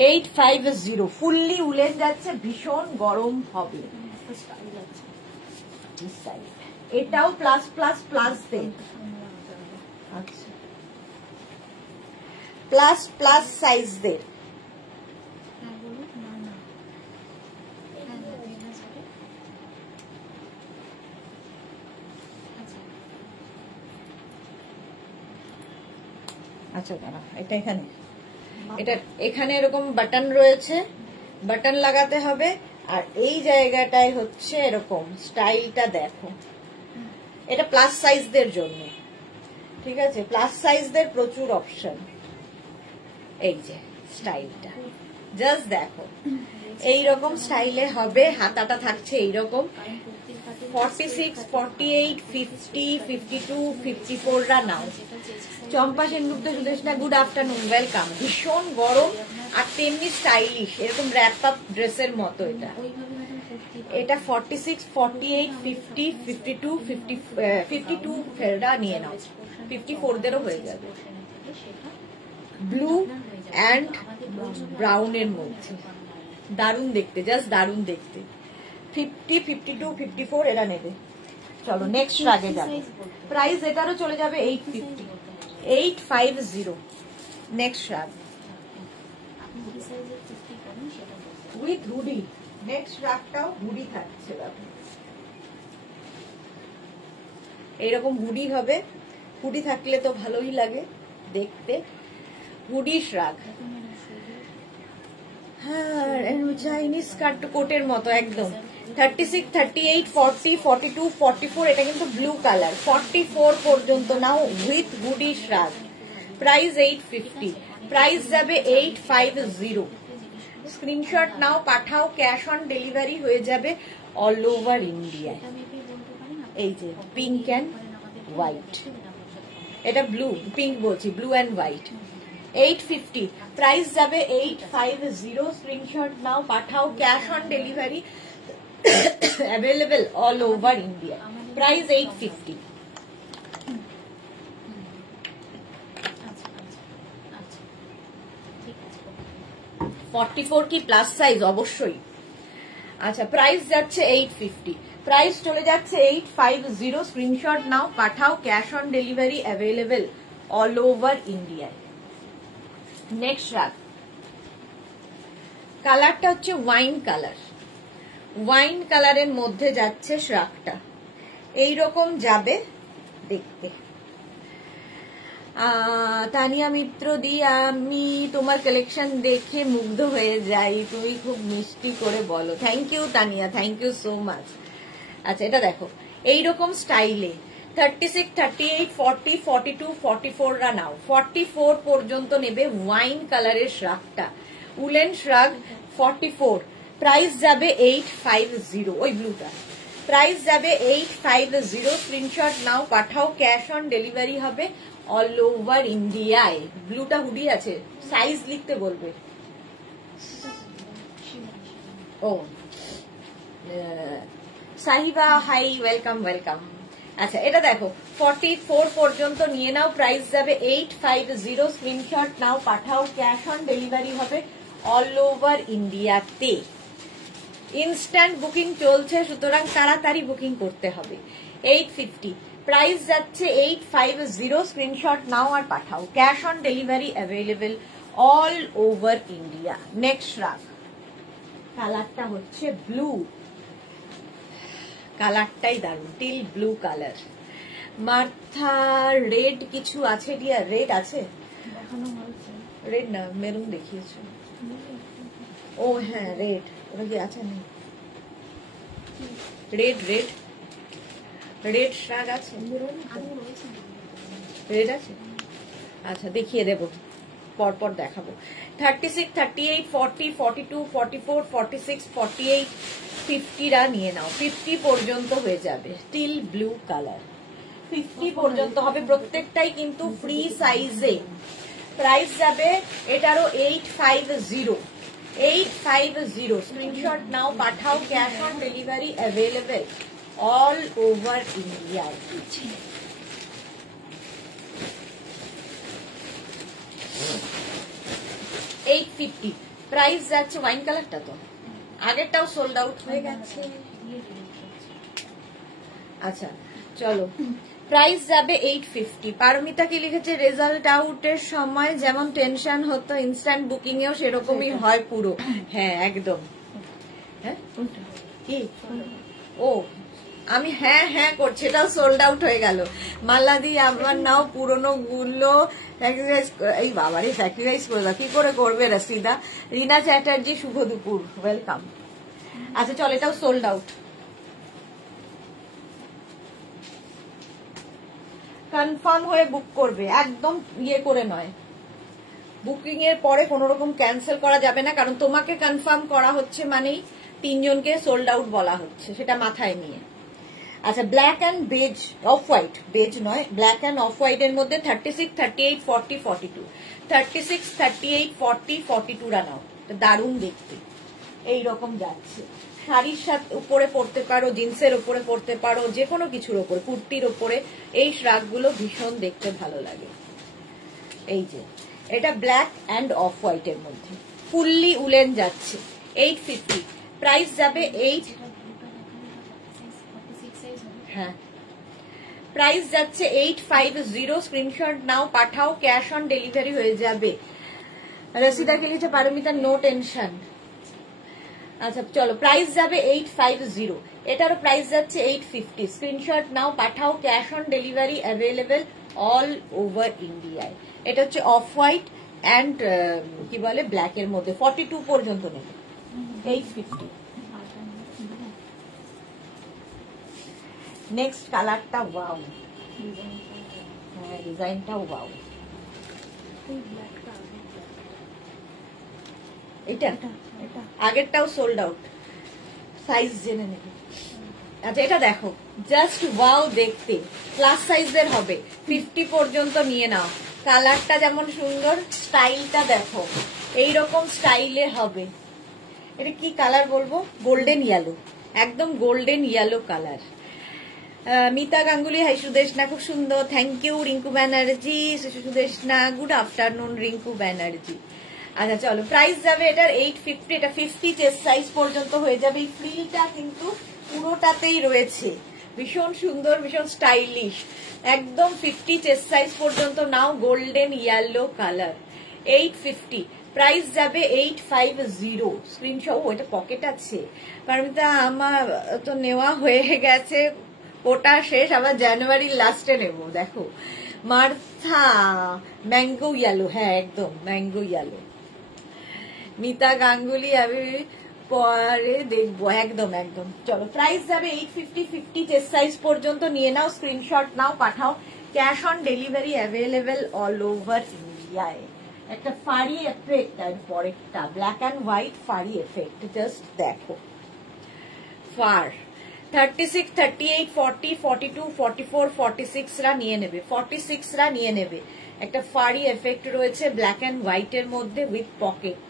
850 ফুললি উলেন যাচ্ছে, ভীষণ গরম হবে। এটাও প্লাস প্লাস প্লাস দেন, আচ্ছা প্লাস প্লাস সাইজ দের। আচ্ছা দাঁড়া, এটা এখানে, এটা এখানে এরকম বাটন রয়েছে, বাটন লাগাতে হবে। আর এই জায়গাটায় হচ্ছে এরকম স্টাইলটা দেখো, এটা প্লাস সাইজদের জন্য, ঠিক আছে? প্লাস সাইজদের প্রচুর অপশন। এই যে স্টাইলটা জাস্ট দেখো, এইরকম স্টাইলে হবে। হাতাটা থাকছে এইরকম। 46, 48, 50, 52, 54 রা নাও। Champa Sengupta Sudeshna, good afternoon, welcome. ভীষণ গরম আর তেমনি স্টাইলিশ, এরকম র্যাপ আপ ড্রেসের মতো। এটা 46, 48, 50, 52, 52 ফেররা নিয়ে নাও। 54 দেরও হয়ে যাবে। ব্লু অ্যান্ড ব্রাউনের মধ্যে দারুণ দেখতে, জাস্ট দারুণ দেখতে। 50, 52, 54 এরা নেবে। চলো নেক্সট আগে যাবে। প্রাইস এটারও চলে যাবে 850, 850 নেক্সট রাগ উইথ হুডি। নেক্সট রাগটাও হুডি থাকছে, এইরকম হুডি হবে। হুডি থাকলে তো ভালোই লাগে দেখতে। হুডি শ্রাগ, হ্যাঁ চাইনিজ কাট কোটের মতো একদম। 36, 38, 40, 42, 44 এটা কিন্তু ব্লু কালার। 44 পর্যন্ত নাও with hoodie shrug. Price 850, price যাবে 850। স্ক্রিনশট নাও, পাঠাও। ক্যাশ অন ডেলিভারি হয়ে যাবে অল ওভার ইন্ডিয়ায়। এই যে পিঙ্ক অ্যান্ড হোয়াইট, এটা ব্লু, পিঙ্ক বলছি, ব্লু অ্যান্ড হোয়াইট। 850, প্রাইস যাবে 850। স্ক্রিনশট নাও, পাঠাও। Cash on delivery available all over India. Price 850। 44 কি প্লাস সাইজ? অবশ্যই। আচ্ছা প্রাইস যাচ্ছে 850, প্রাইস চলে যাচ্ছে 850। স্ক্রিনশট নাও, পাঠাও। Cash on delivery available all over ইন্ডিয়ায়। নেক্সট রাগ, কালারটা হচ্ছে ওয়াইন কালার। ওয়াইন কালারের মধ্যে যাচ্ছে শ্রাগটা, এইরকম যাবে দেখতে। তানিয়া মিত্র দি, আমি তোমার কালেকশন দেখে মুগ্ধ হয়ে যাই, তুমি খুব মিষ্টি করে বলো। Thank you Tania, thank you so much. আচ্ছা এটা দেখো এইরকম স্টাইলে 36, 38, 40, 42, 44 রা নাও। 44 পর্যন্ত নেবে ওয়াইন কালারের শ্রাগটা, উলেন শ্রাগ। 44, প্রাইস যাবে 850। ওই ব্লুটা প্রাইস যাবে 850। স্ক্রিনশট নাও, পাঠাও। ক্যাশ অন ডেলিভারি হবে অল ওভার ইন্ডিয়ায়। ব্লুটা হুডি আছে, সাইজ লিখতে বলবে। ও সাহিবা, হাই, ওয়েলকাম ওয়েলকাম। আচ্ছা এটা দেখো 44 পর্যন্ত নিয়ে নাও, প্রাইস যাবে 850। স্ক্রিনশট নাও, পাঠাও। ক্যাশ অন ডেলিভারি হবে অল ওভার ইন্ডিয়াতে। ইনস্ট্যান্ট বুকিং চলছে, সুতরাং তাড়াতাড়ি বুকিং করতে হবে। 850, প্রাইস যাচ্ছে 850। স্ক্রিনশট নাও আর পাঠাও। Cash on delivery available all over India. Next rug, কালারটা হচ্ছে ব্লু, কালারটাই দারুন, teal blue colour. Martha red কিছু আছে ডিয়ার? রেড আছে? রেড না, মেরুন দেখিয়েছো। ও হ্যাঁ রেড, ওটা কি আছে? না রেড, রেড রেড শ্রাগ আছে, রেড আছে। আচ্ছা দেখিয়ে দেবো, পরপর দেখাবো। 36, 38, 40, 42, 44, 46, 48, 50 রা নিয়ে নাও। 50 পর্যন্ত হয়ে যাবে। স্টিল ব্লু কালার, 50 পর্যন্ত হবে, প্রত্যেকটাই কিন্তু ফ্রি সাইজে। প্রাইস যাবে এটারও 850 স্ক্রিনশট নাও পাঠাও, cash on delivery available all over India. 850 price যাচ্ছে। ওয়াইন কালারটা তো আগেরটাও সোল্ড আউট হয়ে গেছে। আচ্ছা চলো, প্রাইস যাবে 850। পারমিতাকে লিখেছে রেজাল্ট আউটের সময় যেমন টেনশন হতো ইনস্ট্যান্ট বুকিং এও সেরকমই হয় পুরো। হ্যাঁ একদম। হ্যাঁ কি ও আমি হ্যাঁ হ্যাঁ করছি, এটাও সোল্ড আউট হয়ে গেল। মাল্লাদি আমার নাও পুরনো গুলো স্যাক্রিফাইস, এই বাবারে স্যাক্রিফাইস করে দাও, কি করে করবে রসিদা। রিনা চ্যাটার্জি শুভ দুপুর, ওয়েলকাম। আচ্ছা চল, এটাও সোল্ড আউট। কনফার্ম হয়ে বুক করবে, একদম ইয়ে করে নয়। বুকিং এর পরে কোন রকম ক্যান্সেল করা যাবে না, কারণ তোমাকে কনফার্ম করা হচ্ছে মানেই 3 জনকে সোল্ড আউট বলা হচ্ছে, সেটা মাথায় নিয়ে। আচ্ছা black and beige, off white, beige নয়, ব্ল্যাক অ্যান্ড অফ হোয়াইট এর মধ্যে 36, 38, 40, 42, 36, 38, 40, 42 নাও, দারুণ দেখতে। এইরকম যাচ্ছে, শাড়ির সাথে উপরে পরতে পারো, জিন্সের উপরে পরতে পারো, যে কোনো কিছুর উপরে, কুর্তির উপরে এই শ্রাগগুলো ভীষণ দেখতে ভালো লাগে। এই যে এটা ব্ল্যাক অ্যান্ড অফ হোয়াইট এর মধ্যে ফুললি উলেন যাচ্ছে, 850। প্রাইস যাবে 8, হ্যাঁ প্রাইস যাচ্ছে 850। স্ক্রিনশট নাও পাঠাও, ক্যাশ অন ডেলিভারি হয়ে যাবে। রসিদাকে লিখেছে পারমিতা নো টেনশন। আচ্ছা চলো, প্রাইস যাবে 850, এটারও প্রাইস যাচ্ছে 850। স্ক্রিনশট নাও পাঠাও, cash on delivery available all over ইন্ডিয়ায়। এটা হচ্ছে অফ হোয়াইট অ্যান্ড কি বলে ব্ল্যাক এর মধ্যে 42 পর্যন্ত নেবে, 850। নেক্সট কালারটা ওয়াও, হ্যাঁ ডিজাইনটা ওয়াও। এটা আগেরটাও সোল্ড আউট, সাইজ জেনে নেবে। আচ্ছা এটা দেখো, জাস্ট ওয়াও দেখতে, প্লাস সাইজের হবে, 50 পর্যন্ত নিয়ে নাও। কালারটা যেমন সুন্দর, স্টাইলটা দেখো, এইরকম স্টাইলে হবে। এটা কি কালার বলবো, গোল্ডেন ইয়েলো, একদম golden yellow colour. Mita Ganguly, hi Sudeshna, খুব সুন্দর, thank you. Rinku Banerjee, Sudeshna, good afternoon Rinku Banerjee. আচ্ছা চলো, প্রাইস যাবে এটার 850। এটা 50 চেস্ট সাইজ পর্যন্ত হয়ে যাবে। এই ফ্রিলটা কিন্তু পুরোটাতেই রয়েছে, ভীষণ সুন্দর, ভীষণ স্টাইলিশ, একদম 50 চেস্ট সাইজ পর্যন্ত নাও, গোল্ডেন ইয়েলো কালার, 850। প্রাইস যাবে 850। স্ক্রিনশট, ও এটা পকেট আছে পারমিতা, আমার তো নেওয়া হয়ে গেছে, ওটা শেষ, আবার জানুয়ারির লাস্টে নেব। দেখো মার্থা, ম্যাঙ্গো ইয়েলো, হ্যাঁ একদম ম্যাঙ্গো ইয়েলো। মিতা গাঙ্গুলি, আমি পরে দেখবো, একদম একদম। চলো, প্রাইস যাবে 850, 50 চেস্ট সাইজ পর্যন্ত নিয়ে নাও, স্ক্রিনশট নাও পাঠাও, cash on delivery available all over ইন্ডিয়ায়। একটা ফাড়ি এফেক্ট, আর পরেরটা ব্ল্যাক অ্যান্ড হোয়াইট ফাড়ি এফেক্ট, জাস্ট দেখো। ফার 36, 38, 40, 42, 44, 46 রা নিয়ে নেবে, 46 রা নিয়ে নেবে। একটা ফাড়ি এফেক্ট রয়েছে ব্ল্যাক অ্যান্ড হোয়াইট এর মধ্যে উইথ পকেট।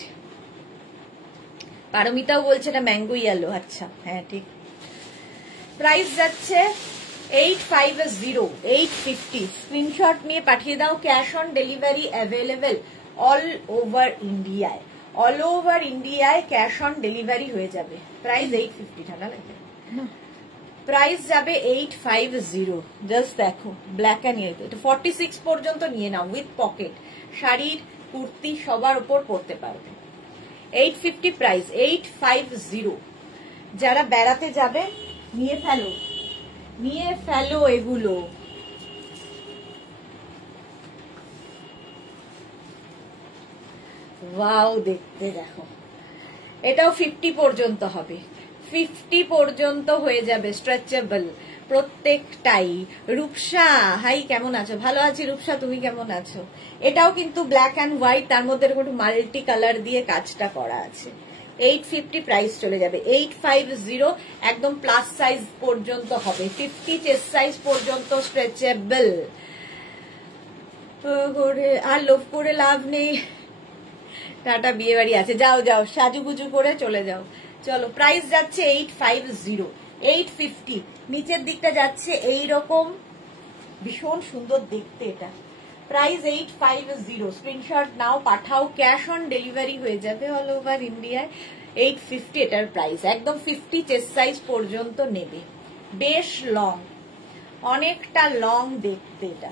পারমিতাও বলছে এটা ম্যাঙ্গো ইয়েলো, আচ্ছা হ্যাঁ ঠিক। প্রাইস যাচ্ছে 850, 850। স্ক্রিনশট নিয়ে পাঠিয়ে দাও, cash on delivery available all over ইন্ডিয়ায়, অল ওভার ইন্ডিয়ায় ক্যাশ অন ডেলিভারি হয়ে যাবে। প্রাইস 850, ঠান্ডা লাগবে। প্রাইস যাবে 850, জাস্ট দেখো ব্ল্যাক অ্যান্ড ইয়েলো। এটা 46 পর্যন্ত নিয়ে নাও উইথ পকেট, শাড়ির কুর্তি সবার উপর পরতে পারবে। 850 প্রাইস, 850। যারা বেড়াতে যাবে নিয়ে ফেলো, নিয়ে ফেলো এগুলো। ওয়াও দেখতে দেখো, এটাও 50 পর্যন্ত হবে, 50 পর্যন্ত হয়ে যাবে, স্ট্রেচেবল প্রত্যেকটাই। রূপসা, হাই কেমন আছো? ভালো আছি রূপসা, তুমি কেমন আছো? এটাও কিন্তু ব্ল্যাক অ্যান্ড হোয়াইট, তার মধ্যে এরকম একটু মাল্টি কালার দিয়ে কাজটা করা আছে, 850 প্রাইস চলে যাবে। 850 একদম প্লাস সাইজ পর্যন্ত হবে, 50 চেস্ট সাইজ পর্যন্ত স্ট্রেচেবল। আর লোভ করে লাভ নেই, টাটা বিয়ে বাড়ি আছে, যাও যাও সাজুগুজু করে চলে যাও। চলো প্রাইস যাচ্ছে 850, 850। নিচের দিকটা যাচ্ছে এইরকম, ভীষণ সুন্দর দেখতে এটা। প্রাইস 850, স্ক্রিনশট নাও পাঠাও, ক্যাশ অন ডেলিভারি হয়ে যাবে অল ওভার ইন্ডিয়ায়। 850 এটার প্রাইস, একদম 50 চেস্ট সাইজ পর্যন্ত নেবে, বেশ লং, অনেকটা লং দেখতে এটা,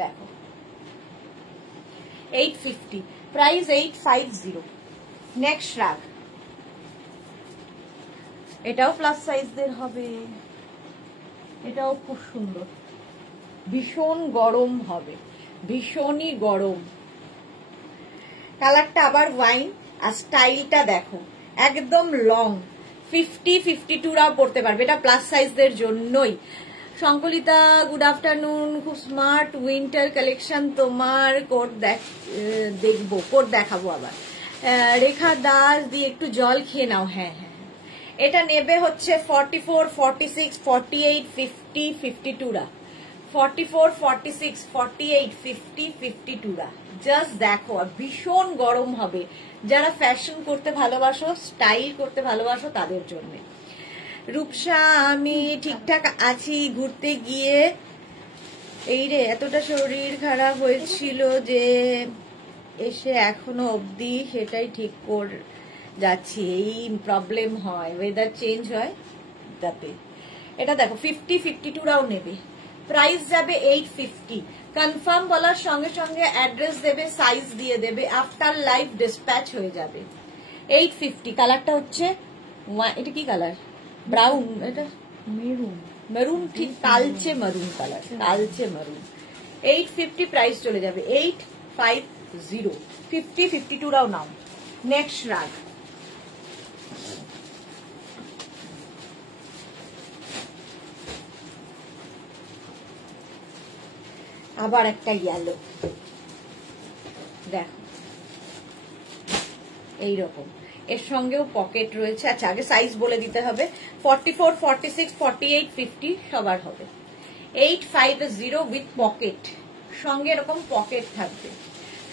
দেখো 850 প্রাইস, 850। নেক্সট শ্রাগ, এটাও প্লাস সাইজদের হবে, এটাও খুব সুন্দর, ভীষণ গরম হবে, ভীষণই গরম। কালারটা আবার ওয়াইন, আর স্টাইলটা দেখো একদম লং, 50-52রাও পড়তে পারবে, এটা প্লাস সাইজদের জন্যই। সংকলিতা গুড আফটারনুন, খুব স্মার্ট উইন্টার কালেকশন তোমার, কোট দেখবো, কোট দেখাবো আবার। রেখা দাস দিয়ে একটু জল খেয়ে নাও, হ্যাঁ হ্যাঁ। এটা নেবে হচ্ছে 44, 46, 48, 50, 52রা, 44, 46, 48, 50, 52রা। জাস্ট দেখো, ভীষণ গরম হবে, যারা ফ্যাশন করতে ভালোবাসো, স্টাইল করতে ভালোবাসো তাদের জন্য। রূপসা আমি ঠিকঠাক আছি, ঘুরতে গিয়ে এই রে এতটা শরীর খারাপ হয়েছিল যে এসে এখনো অবধি সেটাই ঠিক করে যাচ্ছি, এই প্রবলেম হয়, ওয়েদার চেঞ্জ হয় তাতে। এটা দেখো 50, 52রাও নেবে, প্রাইস যাবে 850। কনফার্ম বলার সঙ্গে সঙ্গে অ্যাড্রেস দেবে, সাইজ দিয়ে দেবে, আফটার লাইভ ডিসপ্যাচ হয়ে যাবে। 850। কালারটা হচ্ছে এটা কি কালার, ব্রাউন, এটা মেরুন, মেরুন ঠিক কালচে মেরুন কালার, কালচে মেরুন। 850 প্রাইস চলে যাবে, 850। 50, 52রাও নাও। নেক্সট রাগ, আবার একটা ইয়েলো, দেখো এইরকম, এর সঙ্গেও পকেট রয়েছে। আচ্ছা আগে সাইজ বলে দিতে হবে, 44, 46, 48, 50 সবার হবে। 850 উইথ পকেট, সঙ্গে এরকম পকেট থাকবে,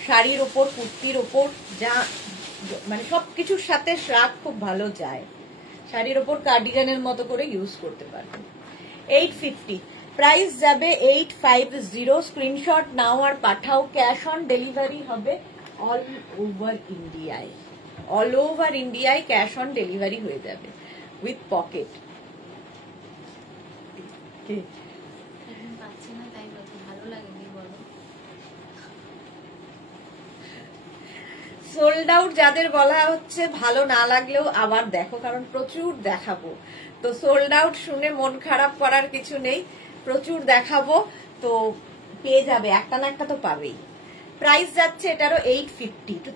শাড়ির ওপর, কুর্তির ওপর, যা মানে সবকিছুর সাথে শ্রাগ খুব ভালো যায়, শাড়ির ওপর কার্ডিগানের মতো করে ইউজ করতে পারবে। 850 প্রাইস যাবে, 850। স্ক্রিনশট নাও আর পাঠাও, ক্যাশ অন ডেলিভারি হবে অল ওভার ইন্ডিয়ায়, অল ওভার ইন্ডিয়ায় ক্যাশ অন ডেলিভারি হয়ে যাবে উইথ পকেট। সোল্ড আউট যাদের বলা হচ্ছে, ভালো না লাগলেও আবার দেখো, কারণ প্রচুর দেখাবো, তো সোল্ড আউট শুনে মন খারাপ করার কিছু নেই, প্রচুর দেখাবো, তো পেয়ে যাবে, একটা না একটা তো পাবেই। প্রাইস যাচ্ছে এটারও 850। তো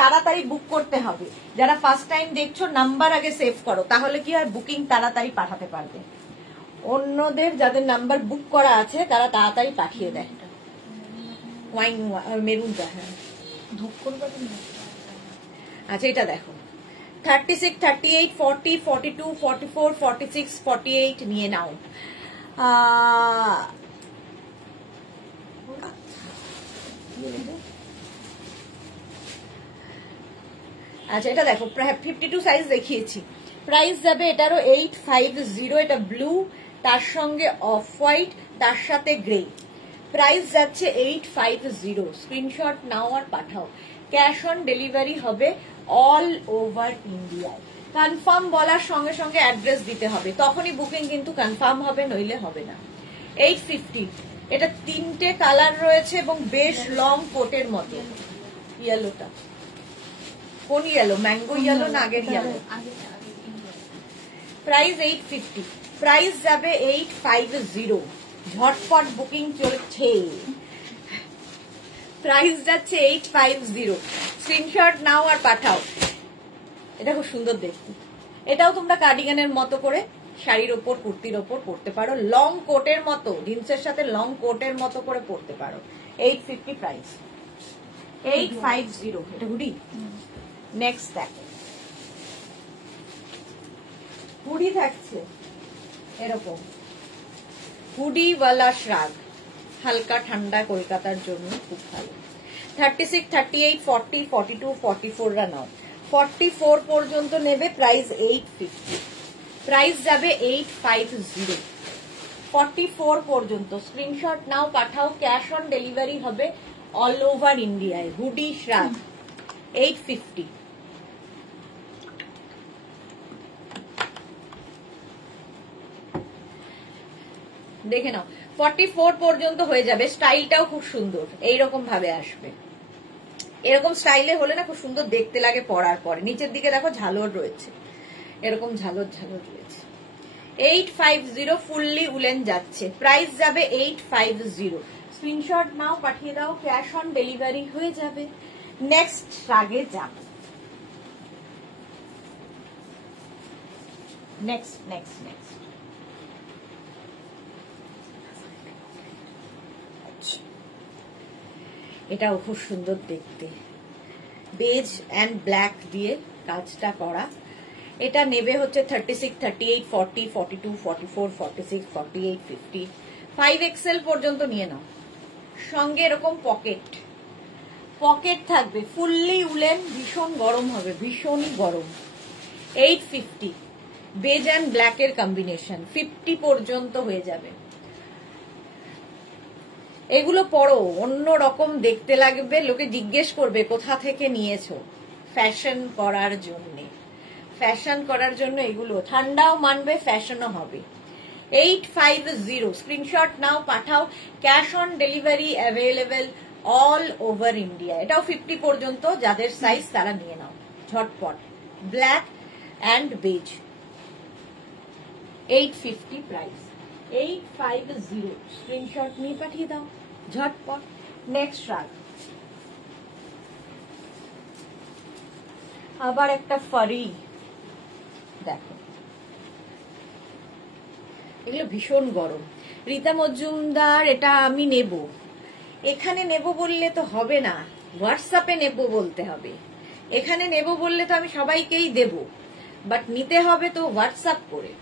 তাড়াতাড়ি বুক করতে হবে, যারা ফার্স্ট টাইম দেখছো নাম্বার আগে সেভ করো, তাহলে কি হয় বুকিং তাড়াতাড়ি পাঠাতে পারবে, অন্যদের যাদের নাম্বার বুক করা আছে তারা তাড়াতাড়ি পাঠিয়ে দেয়। ওয়াইন মেরুনটা, হ্যাঁ আচ্ছা এটা দেখো 36, 38, 40, 42, 44, 46, 48 নিয়ে নাও। আচ্ছা এটা দেখো 52 সাইজ দেখিয়েছি, প্রাইস যাবে এটারও 850। এটা ব্লু, তার সঙ্গে অফ হোয়াইট, তার সাথে গ্রে, প্রাইস যাচ্ছে 850। স্ক্রিনশট নাও আর পাঠাও, ক্যাশ অন ডেলিভারি হবে অল ওভার ইন্ডিয়ায়। কনফার্ম বলার সঙ্গে সঙ্গে অ্যাড্রেস দিতে হবে, তখনই বুকিং কিন্তু কনফার্ম হবে, নইলে হবে না। 850। এটা তিনটে কালার রয়েছে এবং বেশ লং কোটের মতো। ইয়েলোটা কোন ইয়েলো, ম্যাঙ্গো ইয়েলো না আগের ইয়েলো? প্রাইস 850। প্রাইস যাবে 850, ঝটপট বুকিং চলছে, প্রাইস যাচ্ছে 850। স্ক্রিনশট নাও আর পাঠাও, এটা খুব সুন্দর দেখতে, এটাও তোমরা কার্ডিগানের মতো করে শাড়ির ওপর, কুর্তির ওপর পরতে পারো, লং কোটের মতো, জিন্সের সাথে লং কোটের মতো করে পরতে পারো। 850 প্রাইস, 850। এটা হুডি। নেক্সট দেখো হুডি থাকছে এরকম, হুডিওয়ালা শ্রাগ, হালকা ঠান্ডা কলকাতার জন্য খুব ভালো। 36, 38, 40, 42, 44 রা নাও। 44 পর্যন্ত নেবে, প্রাইস 850, প্রাইস যাবে 850। 44 পর্যন্ত স্ক্রিনশট নাও, পাঠাও, ক্যাশ অন ডেলিভারি হবে অল ওভার ইন্ডিয়ায়। হুডি শ্রাগ 850। দেখে নাও 44 পর্যন্ত হয়ে যাবে। স্টাইলটাও খুব সুন্দর, এইরকম ভাবে আসবে। এরকম স্টাইলে হলে না খুব সুন্দর দেখতে লাগে পরার পরে। নিচের দিকে দেখো ঝালর রয়েছে, এরকম ঝালর ঝালর রয়েছে। 850 ফুললি উলেন যাচ্ছে, প্রাইস যাবে 850। স্ক্রিনশট নাও, পাঠিয়ে দাও, ক্যাশ অন ডেলিভারি হয়ে যাবে। নেক্সট শ্রাগে যাব। নেক্সট নেক্সট নেক্সট এটাও খুব সুন্দর দেখতে, বেজ এন্ড ব্ল্যাক দিয়ে কাজটা করা। এটা নেবে হচ্ছে 36, 38, 40, 42, 44, 46, 48, 50, 5XL পর্যন্ত নিয়ে নাও। সঙ্গে এরকম পকেট পকেট থাকবে, ফুললি উলেন, ভীষণ গরম হবে, ভীষণই গরম। 850, বেজ এন্ড ব্ল্যাকের কম্বিনেশন, 50 পর্যন্ত হয়ে যাবে। এগুলো পরো, অন্য রকম দেখতে লাগবে, লোকে জিজ্ঞেস করবে কোথা থেকে নিয়েছো। ফ্যাশন করার জন্য, ফ্যাশন করার জন্য এগুলো ঠান্ডাও মানবে, ফ্যাশনও হবে। 850 স্ক্রিনশট নাও, পাঠাও, cash on delivery available all over India. এটাও 50 পর্যন্ত, যাদের সাইজ তারা নিয়ে নাও ঝটপট। Black and beige 850 price, 850 screenshot নিয়ে পাঠিয়ে দাও ঝটপট। নেক্সট শ্রাগ, আবার একটা ফারি দেখো, এগুলো ভীষণ গরম। রীতা মজুমদার, এটা আমি নেব, এখানে নেব বললে তো হবে না, হোয়াটসঅ্যাপে নেব বলতে হবে। এখানে নেব বললে তো আমি সবাইকেই দেব, বাট নিতে হবে তো হোয়াটসঅ্যাপ করে।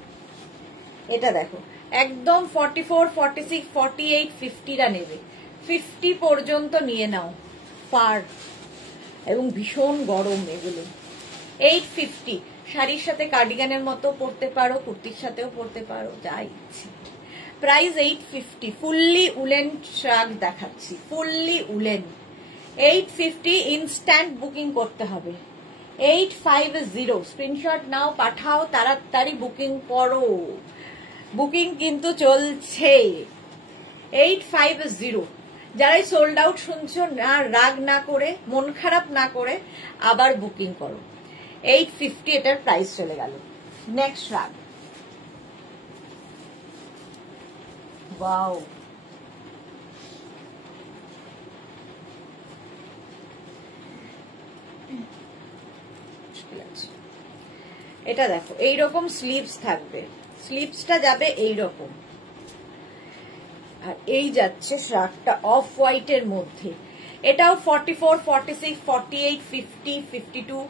এটা দেখো একদম 44, 46, 48, 50 রা নেবে, 50 পর্যন্ত নিয়ে নাও। পার এবং ভীষণ গরম এগুলো। 850, শাড়ির সাথে কার্ডিগানের মতো পরতে পারো, কুর্তির সাথেও পরতে পারো, যা ইচ্ছে। প্রাইস 850, ফুললি উলেন শ্রাগ দেখাচ্ছি, ফুললি উলেন। 850, ইনস্ট্যান্ট বুকিং করতে হবে। 850 স্ক্রিনশট নাও, পাঠাও, তাড়াতাড়ি বুকিং করো, বুকিং কিন্তু চলছে। 850, যারাই সোল্ড আউট শুনছো না, রাগ না করে, মন খারাপ না করে আবার বুকিং করো। 850 এটার প্রাইস চলে গেল। নেক্সট রাগ, ওয়াও, এটা দেখো এইরকম স্লিভস থাকবে, স্লিভসটা যাবে এইরকম, আর এই যাচ্ছে শ্রাগটা অফ হোয়াইটের মধ্যে। এটাও 44, 46, 48, 50, 52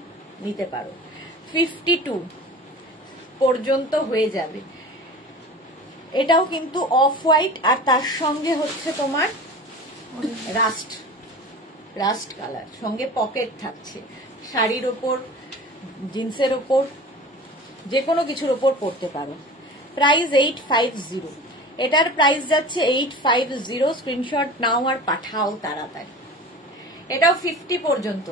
নিতে পারো। 52 পর্যন্ত হয়ে যাবে। এটাও কিন্তু অফ হোয়াইট, আর তার সঙ্গে হচ্ছে তোমার রাস্ট, রাস্ট কালার, সঙ্গে পকেট থাকছে। শাড়ির ওপর, জিন্সের ওপর, যে কোনো কিছুর ওপর পরতে পারো। প্রাইস 850, এটার প্রাইস যাচ্ছে 850। স্ক্রিনশট নাও আর পাঠাও তাড়াতাড়ি। এটাও 50 পর্যন্ত,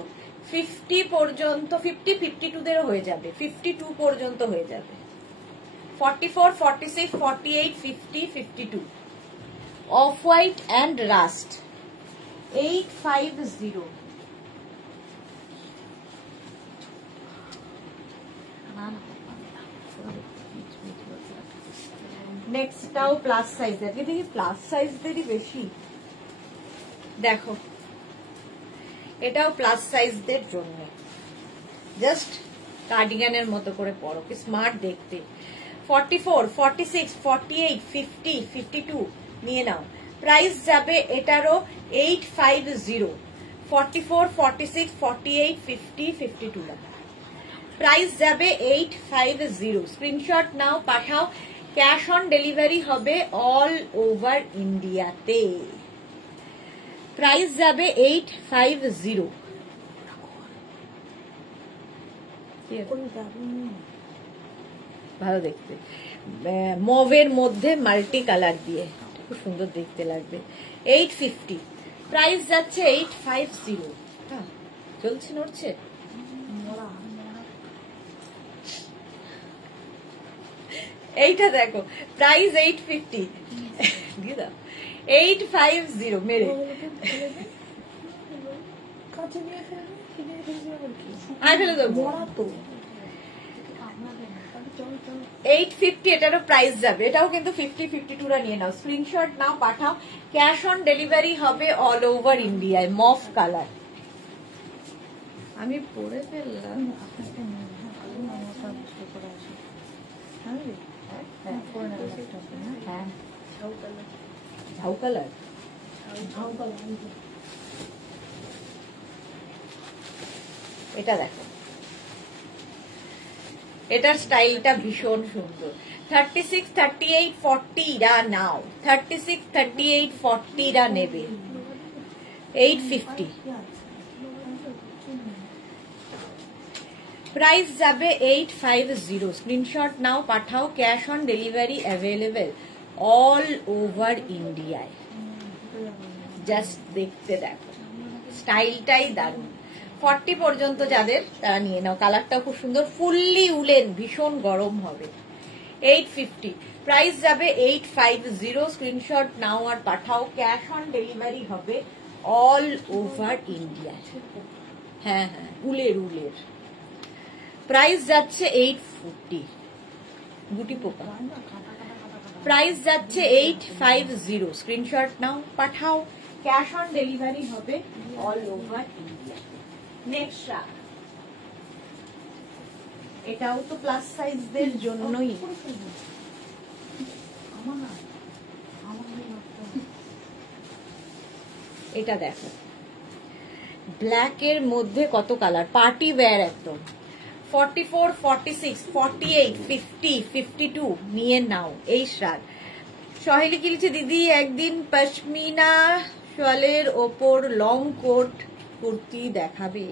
50 পর্যন্ত, 50, 52 দেরও হয়ে যাবে, 52 পর্যন্ত হয়ে যাবে। 44, 46, 48, 50, 52 অফ হোয়াইট অ্যান্ড রাস্ট। 850। নেক্সটটাও প্লাস সাইজ, আজকে দেখি প্লাস সাইজদেরই বেশি। দেখো এটাও প্লাস সাইজদের জন্য, জাস্ট কার্ডিগানের মতো করে পরো, কি স্মার্ট দেখতে। 44, 46, 48, 50, 52 নিয়ে নাও। প্রাইস যাবে এটারও 850। 44, 46, 48, 50, 52 টাকা। প্রাইস যাবে 850। স্ক্রিনশট নাও, পাঠাও। ক্যাশ অন ডেলিভারি হবে অল ওভার ইন্ডিয়াতে। প্রাইস যাবে 850। ভালো দেখতে, মভের মধ্যে মাল্টি কালার দিয়ে খুব সুন্দর দেখতে লাগবে। 850। প্রাইস যাচ্ছে 850। হ্যাঁ, চলছে, নড়ছে। এইটা দেখো, প্রাইস 850 দিয়ে দাও। 850 মেরে আর ফেলে দেবো। 850 এটারও প্রাইস যাবে। এটাও কিন্তু 50-52 নিয়ে নাও। স্ক্রিনশট নাও, পাঠাও। ক্যাশ অন ডেলিভারি হবে অল ওভার ইন্ডিয়ায়। মফ কালার আমি পরে ফেললাম। ঝাউ কালার, এটা দেখো, এটার স্টাইলটা ভীষণ সুন্দর। 36, 38, 40 রা নাও। 36, 38, 40 রা নেবে। 850। প্রাইস যাবে 850। স্ক্রিনশট নাও, পাঠাও। Cash on delivery available all over ইন্ডিয়ায়। জাস্ট দেখতে দেখো, স্টাইলটাই দারুণ। 40 পর্যন্ত যাদের, তারা নিয়ে নাও। কালারটাও খুব সুন্দর, ফুললি উলেন, ভীষণ গরম হবে। 850। প্রাইস যাবে 850। স্ক্রিনশট নাও আর পাঠাও। ক্যাশ অন ডেলিভারি হবে অল ওভার ইন্ডিয়া। হ্যাঁ হ্যাঁ, উলের উলের। প্রাইস যাচ্ছে 840। গুটি পোকা। প্রাইস যাচ্ছে 850। স্ক্রিনশট নাও, পাঠাও। ক্যাশ অন ডেলিভারি হবে অল ওভার ইন্ডিয়া। নেক্সট, এটাও তো প্লাস সাইজদের জন্যই। এটা দেখো, ব্ল্যাক এর মধ্যে কত কালার, পার্টি ওয়্যার একদম। 44, 46, 48, 50, 52 নিয়ে নাও। এই শাল সহেলি কি লিখছে, দিদি একদিন পশমিনা শালের ওপর লং কোট কুর্তি দেখাবে।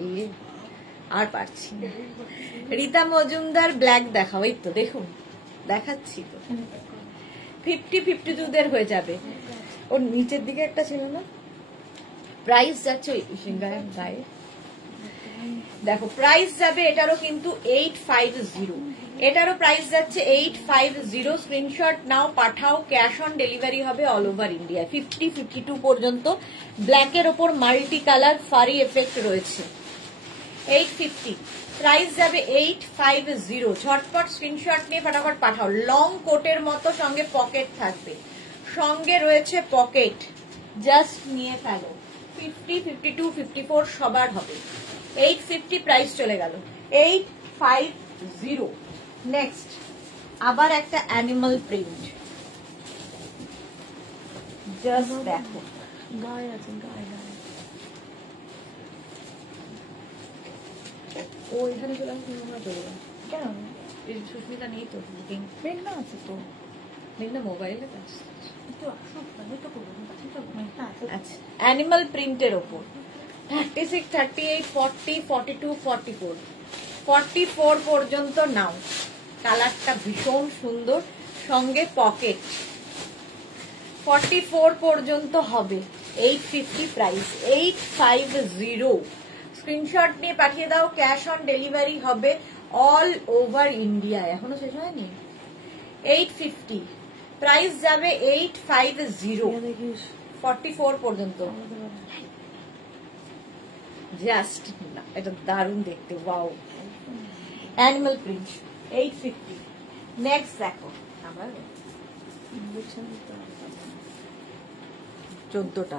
আর পারছি না। রীতা মজুমদার ব্ল্যাক দেখাও। এই তো দেখুন, দেখাচ্ছি তো। 50-52 দের হয়ে যাবে। ওর নিচের দিকে একটা ছিল না। প্রাইস যাচ্ছে গায়ে দেখো, প্রাইস যাবে এটারও কিন্তু 850। এটারও প্রাইস যাচ্ছে 850। স্ক্রিনশট নাও, পাঠাও। ক্যাশ অন ডেলিভারি হবে অল ওভার ইন্ডিয়া। 50-52 পর্যন্ত ব্ল্যাকের ওপর মাল্টি কালার ফারি এফেক্ট রয়েছে। 850। প্রাইস যাবে 850। ঝটপট স্ক্রিনশট নিয়ে ফটাফট পাঠাও। লং কোটের মতো, সঙ্গে পকেট থাকবে। সঙ্গে রয়েছে পকেট, জাস্ট নিয়ে ফেলো। 50-52, 54 সবার হবে। 850 প্রাইস চলে গেল। 850। নেক্সট আবার একটা অ্যানিমাল প্রিন্ট। জাস্ট দেখো, গায়ে আছে, গায়ে গায়ে। ও এখানে চলে আসলে আমরা চলে যাবো কেন? সুস্মিতা নেই তো, বুকিং মেঘনা আছে তো। মেঘনা মোবাইলে আচ্ছা, অ্যানিমাল প্রিন্টের ওপর 36, 38, 40, 42, 44, 44 পর্যন্ত নাও। কালারটা ভীষণ সুন্দর, সঙ্গে পকেট। 44 পর্যন্ত হবে। 850 প্রাইস। 850। স্ক্রিনশট নিয়ে পাঠিয়ে দাও। ক্যাশ অন ডেলিভারি হবে অল ওভার ইন্ডিয়া। এখনো শেষ হয়নি। 850 প্রাইস যাবে। 850। 44 পর্যন্ত। জাস্ট এটা দারুণ দেখতে, ওয়াও। Animal print 850। নেক্সট দেখো, আবার 14টা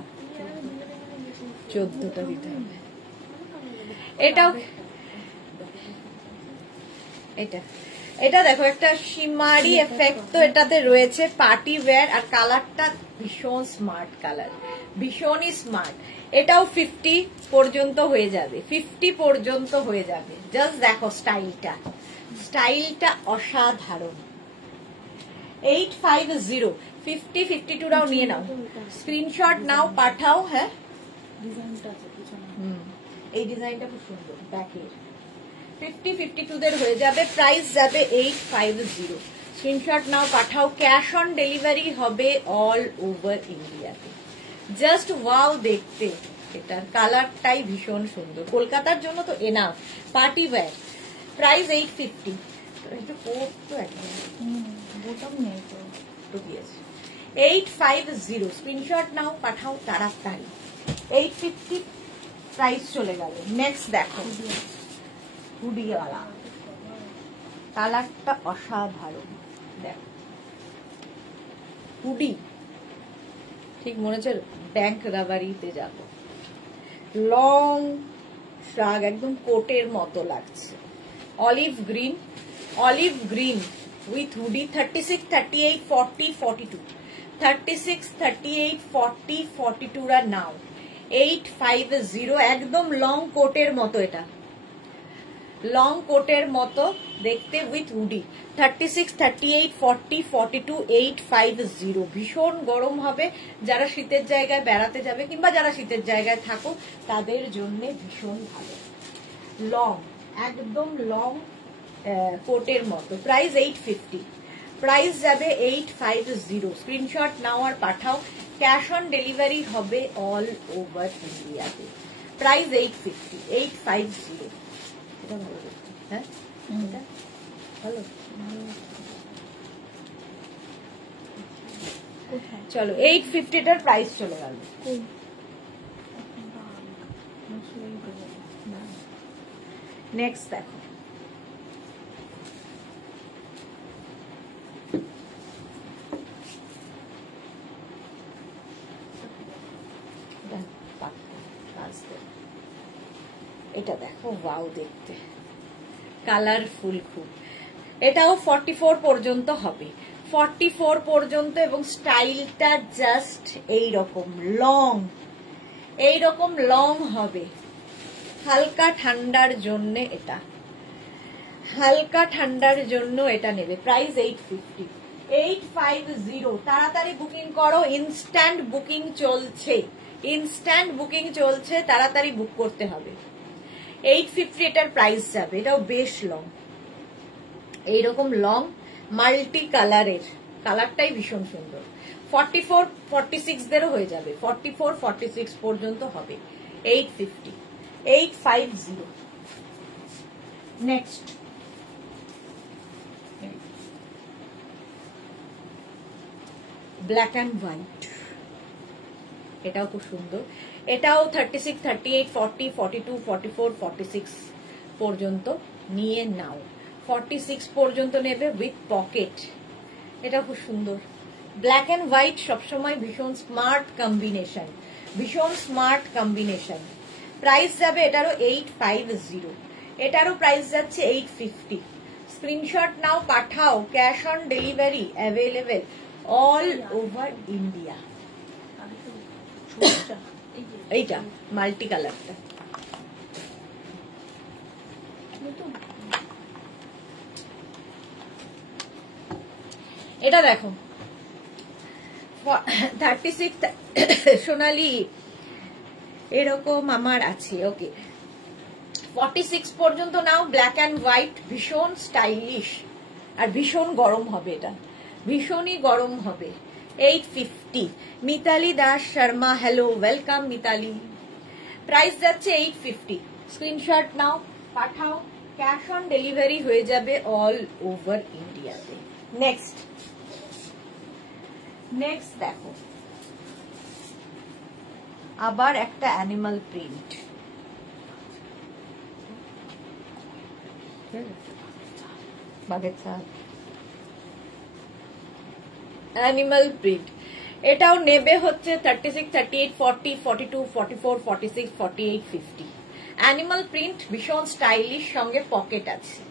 দিতে হবে। এটাও, এটা দেখো, একটা শিমারি এফেক্ট তো এটাতে রয়েছে। পার্টি ওয়্যার, আর কালারটা ভীষণ স্মার্ট কালার। ভীষণই স্মার্ট। এটাও 50 পর্যন্ত হয়ে যাবে, 50 পর্যন্ত হয়ে যাবে। জাস্ট দেখো স্টাইলটা, স্টাইলটা অসাধারণ। 850 50 52টাও নিয়ে নাও, স্ক্রিনশট নাও, পাঠাও। হ্যাঁ এই ডিজাইনটা খুব সুন্দর ব্যাকের। 50 52দের হয়ে যাবে, প্রাইস যাবে 850। স্ক্রিনশট নাও, পাঠাও। ক্যাশ অন ডেলিভারি হবে অল ওভার ইন্ডিয়াতে। জাস্ট ওয়াও দেখতে, এটার কালারটাই ভীষণ সুন্দর। কলকাতার জন্য তো এনাফ, পার্টি ওয়্যার। প্রাইস 850। এটা কোট তো একদম বোতাম নেই তো দিয়েছে। 850 স্ক্রিনশট নাও, পাঠাও তাড়াতাড়ি। 850 প্রাইস চলে গেল। নেক্সট দেখো হুডিওয়ালা, কালারটা অসাধারণ। দেখো হুডি, ঠিক মনে হচ্ছে ব্যাংক রাবারিতে যাব। লং শ্রাগ, একদম কোটের মতো লাগছে। Olive green, olive green with hoodie. 36 38 40 42, 36 38 40 42রা নাও। 850 একদম লং কোটের মতো, এটা লং কোটের মতো দেখতে উইথ হুডি। 36 38 40 42, 850। ভীষণ গরম হবে, যারা শীতের জায়গায় বেড়াতে যাবে কিংবা যারা শীতের জায়গায় থাকো তাদের জন্য ভীষণ ভালো। লং, একদম লং কোটের মতো। প্রাইস 850, প্রাইস যাবে 850। স্ক্রিনশট নাও আর পাঠাও। ক্যাশ অন ডেলিভারি হবে অল ওভার ইন্ডিয়াতে। প্রাইস 850, 850। এটা ভালো দেখতে, হ্যাঁ এটা ভালো। চলো 850টার প্রাইস চলে গেল। নেক্সট দেখো এটা দেখো, ওয়াও দেখতে, কালারফুল খুব। এটাও 44 পর্যন্ত হবে, 44 পর্যন্ত। এবং স্টাইলটা জাস্ট এইরকম লং, এইরকম লং হবে। হালকা ঠান্ডার জন্য এটা, হালকা ঠান্ডার জন্য এটা নেবে। প্রাইস 850, 850। তাড়াতাড়ি বুকিং করো, ইনস্ট্যান্ট বুকিং চলছে, ইনস্ট্যান্ট বুকিং চলছে, তাড়াতাড়ি বুক করতে হবে। 850 এটার প্রাইস যাবে। এটাও বেশ লং, এইরকম লং মাল্টি কালারের, কালারটাই ভীষণ সুন্দর। 44 46দেরও হয়ে যাবে, 44 46 পর্যন্ত হবে। 850, 850। নেক্সট ব্ল্যাক অ্যান্ড হোয়াইট, এটাও খুব সুন্দর। এটাও 36 38 40 42 44 46 পর্যন্ত নিয়ে নাও। 46 পর্যন্ত নেবে উইথ পকেট। এটা খুব সুন্দর। ব্ল্যাক অ্যান্ড হোয়াইট সবসময় ভীষণ স্মার্ট কম্বিনেশন, ভীষণ স্মার্ট কম্বিনেশন। প্রাইস যাবে এটারও 850, এটারও প্রাইস যাচ্ছে 850। স্ক্রিনশট নাও, পাঠাও। Cash on delivery available all over India. এইটা মাল্টি কালারটা, এটা দেখো 36 সোনালি এরকম আমার আছে। ওকে 46 পর্যন্ত নাও। ব্ল্যাক অ্যান্ড হোয়াইট, ভীষণ স্টাইলিশ আর ভীষণ গরম হবে, এটা ভীষণই গরম হবে। 850। Mitali Das Sharma, hello, welcome Mitali. Price যাচ্ছে 850। স্ক্রিনশট নাও, পাঠাও। ক্যাশ অন ডেলিভারি হয়ে যাবে অল ওভার ইন্ডিয়াতে। নেক্সট নেক্সট দেখো আবার একটা অ্যানিমাল প্রিন্ট। বাঘের ছাল, অ্যানিমাল প্রিন্ট। এটাও নেবে হচ্ছে 36 38 40 42 44 46 48 50। অ্যানিমাল প্রিন্ট, ভীষণ স্টাইলিশ, সঙ্গে পকেট আছে।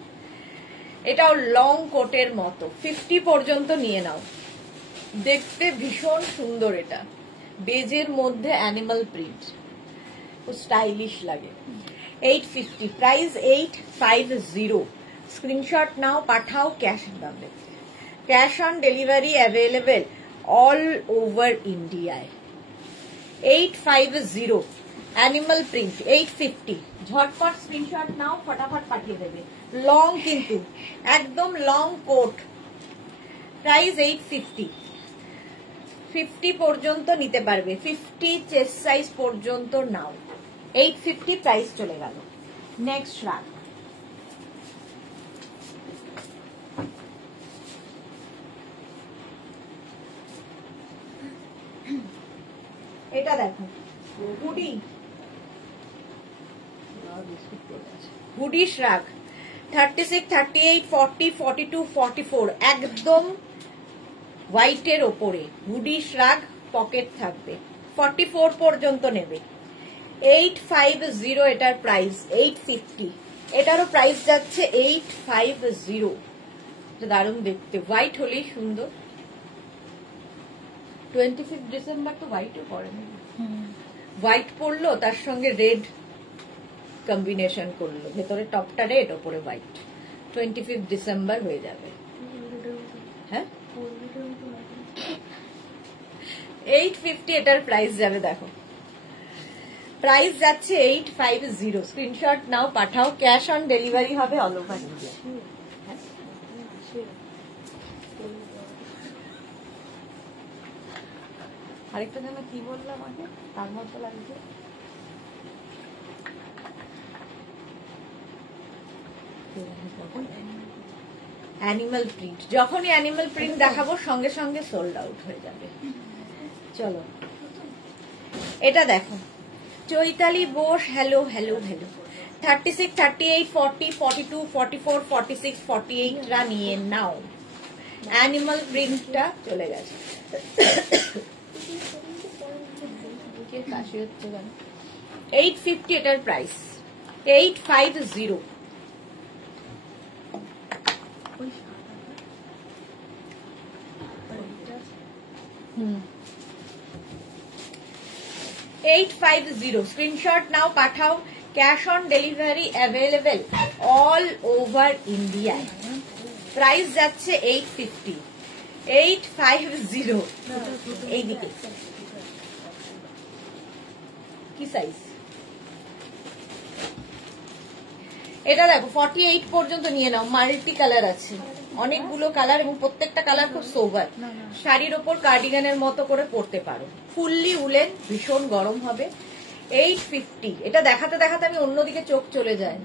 এটাও লং কোটের মতো। 50 পর্যন্ত নিয়ে নাও, দেখতে ভীষণ সুন্দর। এটা বেজের মধ্যে অ্যানিমাল প্রিন্ট, খুব স্টাইলিশ লাগে। 850, প্রাইস 850। স্ক্রিনশট নাও, পাঠাও, ক্যাশ পাবে। Cash on delivery available all over ইন্ডিয়ায়। 850 অ্যানিমাল প্রিন্ট 850। ঝটপট স্ক্রিনশট নাও, ফটাফট পাঠিয়ে দেবে। লং কিন্তু একদম লং কোট, প্রাইস 850। 50 পর্যন্ত নিতে পারবে, 50 চেস্ট সাইজ পর্যন্ত নাও। 850 প্রাইস চলে গেল। নেক্সট শ্রাগ, এটা দেখো হুডি, হুডি শ্রাগ 36, 38, 40, 42, 44, একদম হোয়াইটের ওপরে হুডি শ্রাগ, পকেট থাকবে। 44 পর্যন্ত নেবে। 850 এটার প্রাইস, 850। এটারও প্রাইস যাচ্ছে 850। দারুণ দেখতে, হোয়াইট হলেই সুন্দর। 25 ডিসেম্বর তো হোয়াইটও পরে না, হোয়াইট পরলো তার সঙ্গে রেড কম্বিনেশন করলো, ভেতরে টপটা রেড ওপরে হোয়াইট। 25 ডিসেম্বর হয়ে যাবে। হ্যাঁ 850 এটার প্রাইস যাবে, দেখো প্রাইস যাচ্ছে 850। স্ক্রিনশট নাও, পাঠাও, ক্যাশ অন ডেলিভারি হবে অল ওভার ইন্ডিয়া। আরেকটা যেন কি বললাম আগে, তার মতো লাগছে। অ্যানিমাল প্রিন্ট, যখনই অ্যানিমাল প্রিন্ট দেখাবো সঙ্গে সঙ্গে সোল্ড আউট হয়ে যাবে। চলো এটা দেখো, Chaitali Bose, hello hello hello. 36, 38, 40, 42, 44, 46, 48 রা নিয়ে নাও। অ্যানিমাল প্রিন্টটা চলে গেছে। কাশি হচ্ছে কেন? 850 এটার প্রাইস, 850। 850 স্ক্রিনশট নাও, পাঠাও, cash on delivery available all over ইন্ডিয়ায়। প্রাইস যাচ্ছে 850। 850 এইদিকে কি সাইজ? এটা দেখো 48 পর্যন্ত নিয়ে নাও। মাল্টি কালার আছে, অনেকগুলো কালার এবং প্রত্যেকটা কালার খুব সোবার। শাড়ির ওপর কার্ডিগানের মতো করে পরতে পারো। ফুললি উলেন, ভীষণ গরম হবে। 850। এটা দেখাতে দেখাতে আমি অন্যদিকে চোখ চলে যায়।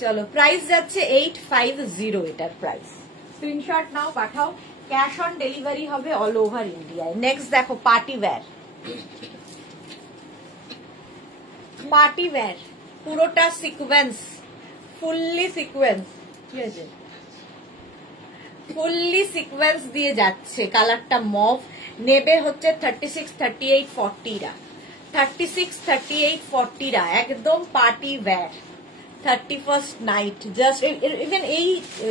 চলো প্রাইস যাচ্ছে 850 এটার প্রাইস। স্ক্রিনশট নাও, পাঠাও, ক্যাশ অন ডেলিভারি হবে অল ওভার ইন্ডিয়ায়। নেক্সট দেখো পার্টি ওয়্যার। পার্টি ওয়্যার পুরোটা সিকোয়েন্স, ফুললি সিকোয়েন্স, ঠিক আছে, ফুললি সিকোয়েন্স দিয়ে যাচ্ছে। কালারটা মভ। নেবে হচ্ছে 36, 38, 40 রা। 36, 38, 40 রা একদম party wear. 31st night just. Even এই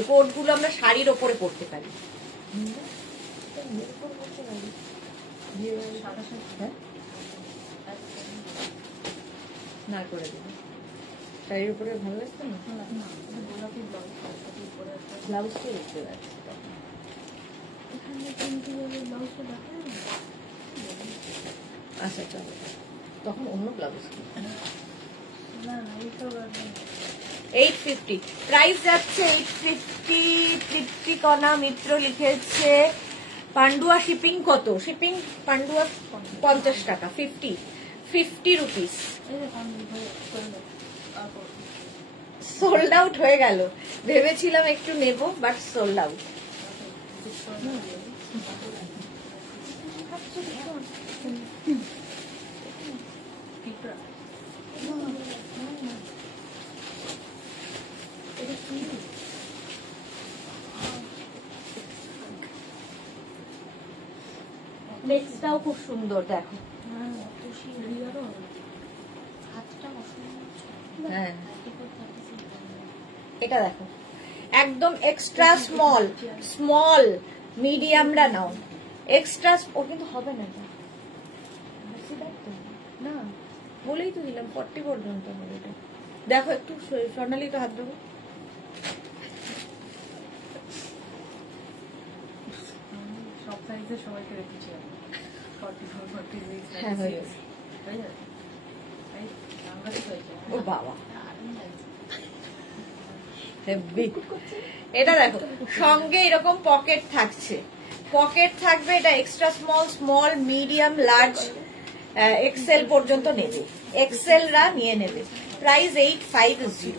কোটগুলো আমরা শাড়ির ওপরে পরতে পারি। না করে দেবে, শাড়ির উপরে ভালো লাগছে না, ব্লাউজটা দেখতে পাচ্ছি। আচ্ছা চলো, তখন অন্য ব্লাউজ। 850 প্রাইস যাচ্ছে। 850। তৃপ্তি কণা মিত্র লিখেছে পান্ডুয়া শিপিং কত? শিপিং পান্ডুয়া 50 টাকা। 50 রুপিস। সোল্ড আউট হয়ে গেল। ভেবেছিলাম একটু নেব, বাট সোল্ড আউট। নেক্সটটাও খুব সুন্দর, দেখো। হ্যাঁ এটা দেখো একদম এক্সট্রা স্মল মিডিয়ামরা নাও। এক্সট্রা ও কিন্তু হবে না, বলেই তো দিলাম 40 পর্যন্ত হবে এটা। দেখো একটু স্বর্ণালী তো হাত দেবো। সব সাইজে সবাইকে রেখেছি আমি 44 46 হ্যাঁ হয়ে গেছে। হয়ে যাবে এই নাম্বারই হয়েছে। ও বাবা এটা দেখো সঙ্গে এরকম পকেট থাকছে, পকেট থাকবে। এটা extra small, small, medium, large, XL পর্যন্ত নেবে, এক্সেলরা নিয়ে নেবে। প্রাইস 850,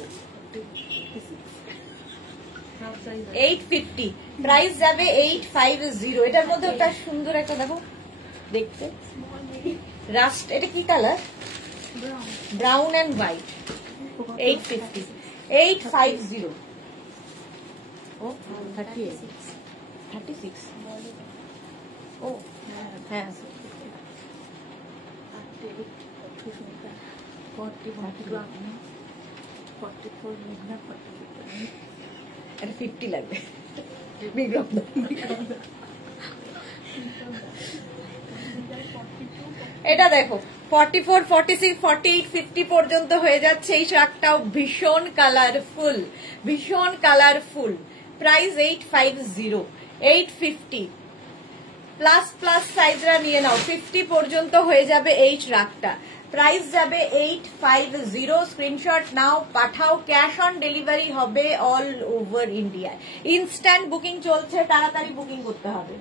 850 প্রাইস যাবে 850। এটার মধ্যে ওটা সুন্দর একটা দেখো দেখতে রাস্ট, এটা কি কালার? Brown and white. 850, 850। ও 36 ও হ্যাঁ 50 লাগবে। এটা দেখো 44, 46, 48, 50 পর্যন্ত হয়ে যাচ্ছে। এই শার্টটাও ভীষণ কালারফুল, ভীষণ কালারফুল। প্রাইস 850, 850 প্লাস প্লাস সাইজরা নিয়ে নাও। 50 পর্যন্ত হয়ে যাবে এই শার্টটা। প্রাইস যাবে 850। স্ক্রিনশট নাও, পাঠাও। ক্যাশ অন ডেলিভারি হবে অল ওভার ইন্ডিয়ায়। ইনস্ট্যান্ট বুকিং চলছে, তাড়াতাড়ি বুকিং করতে হবে,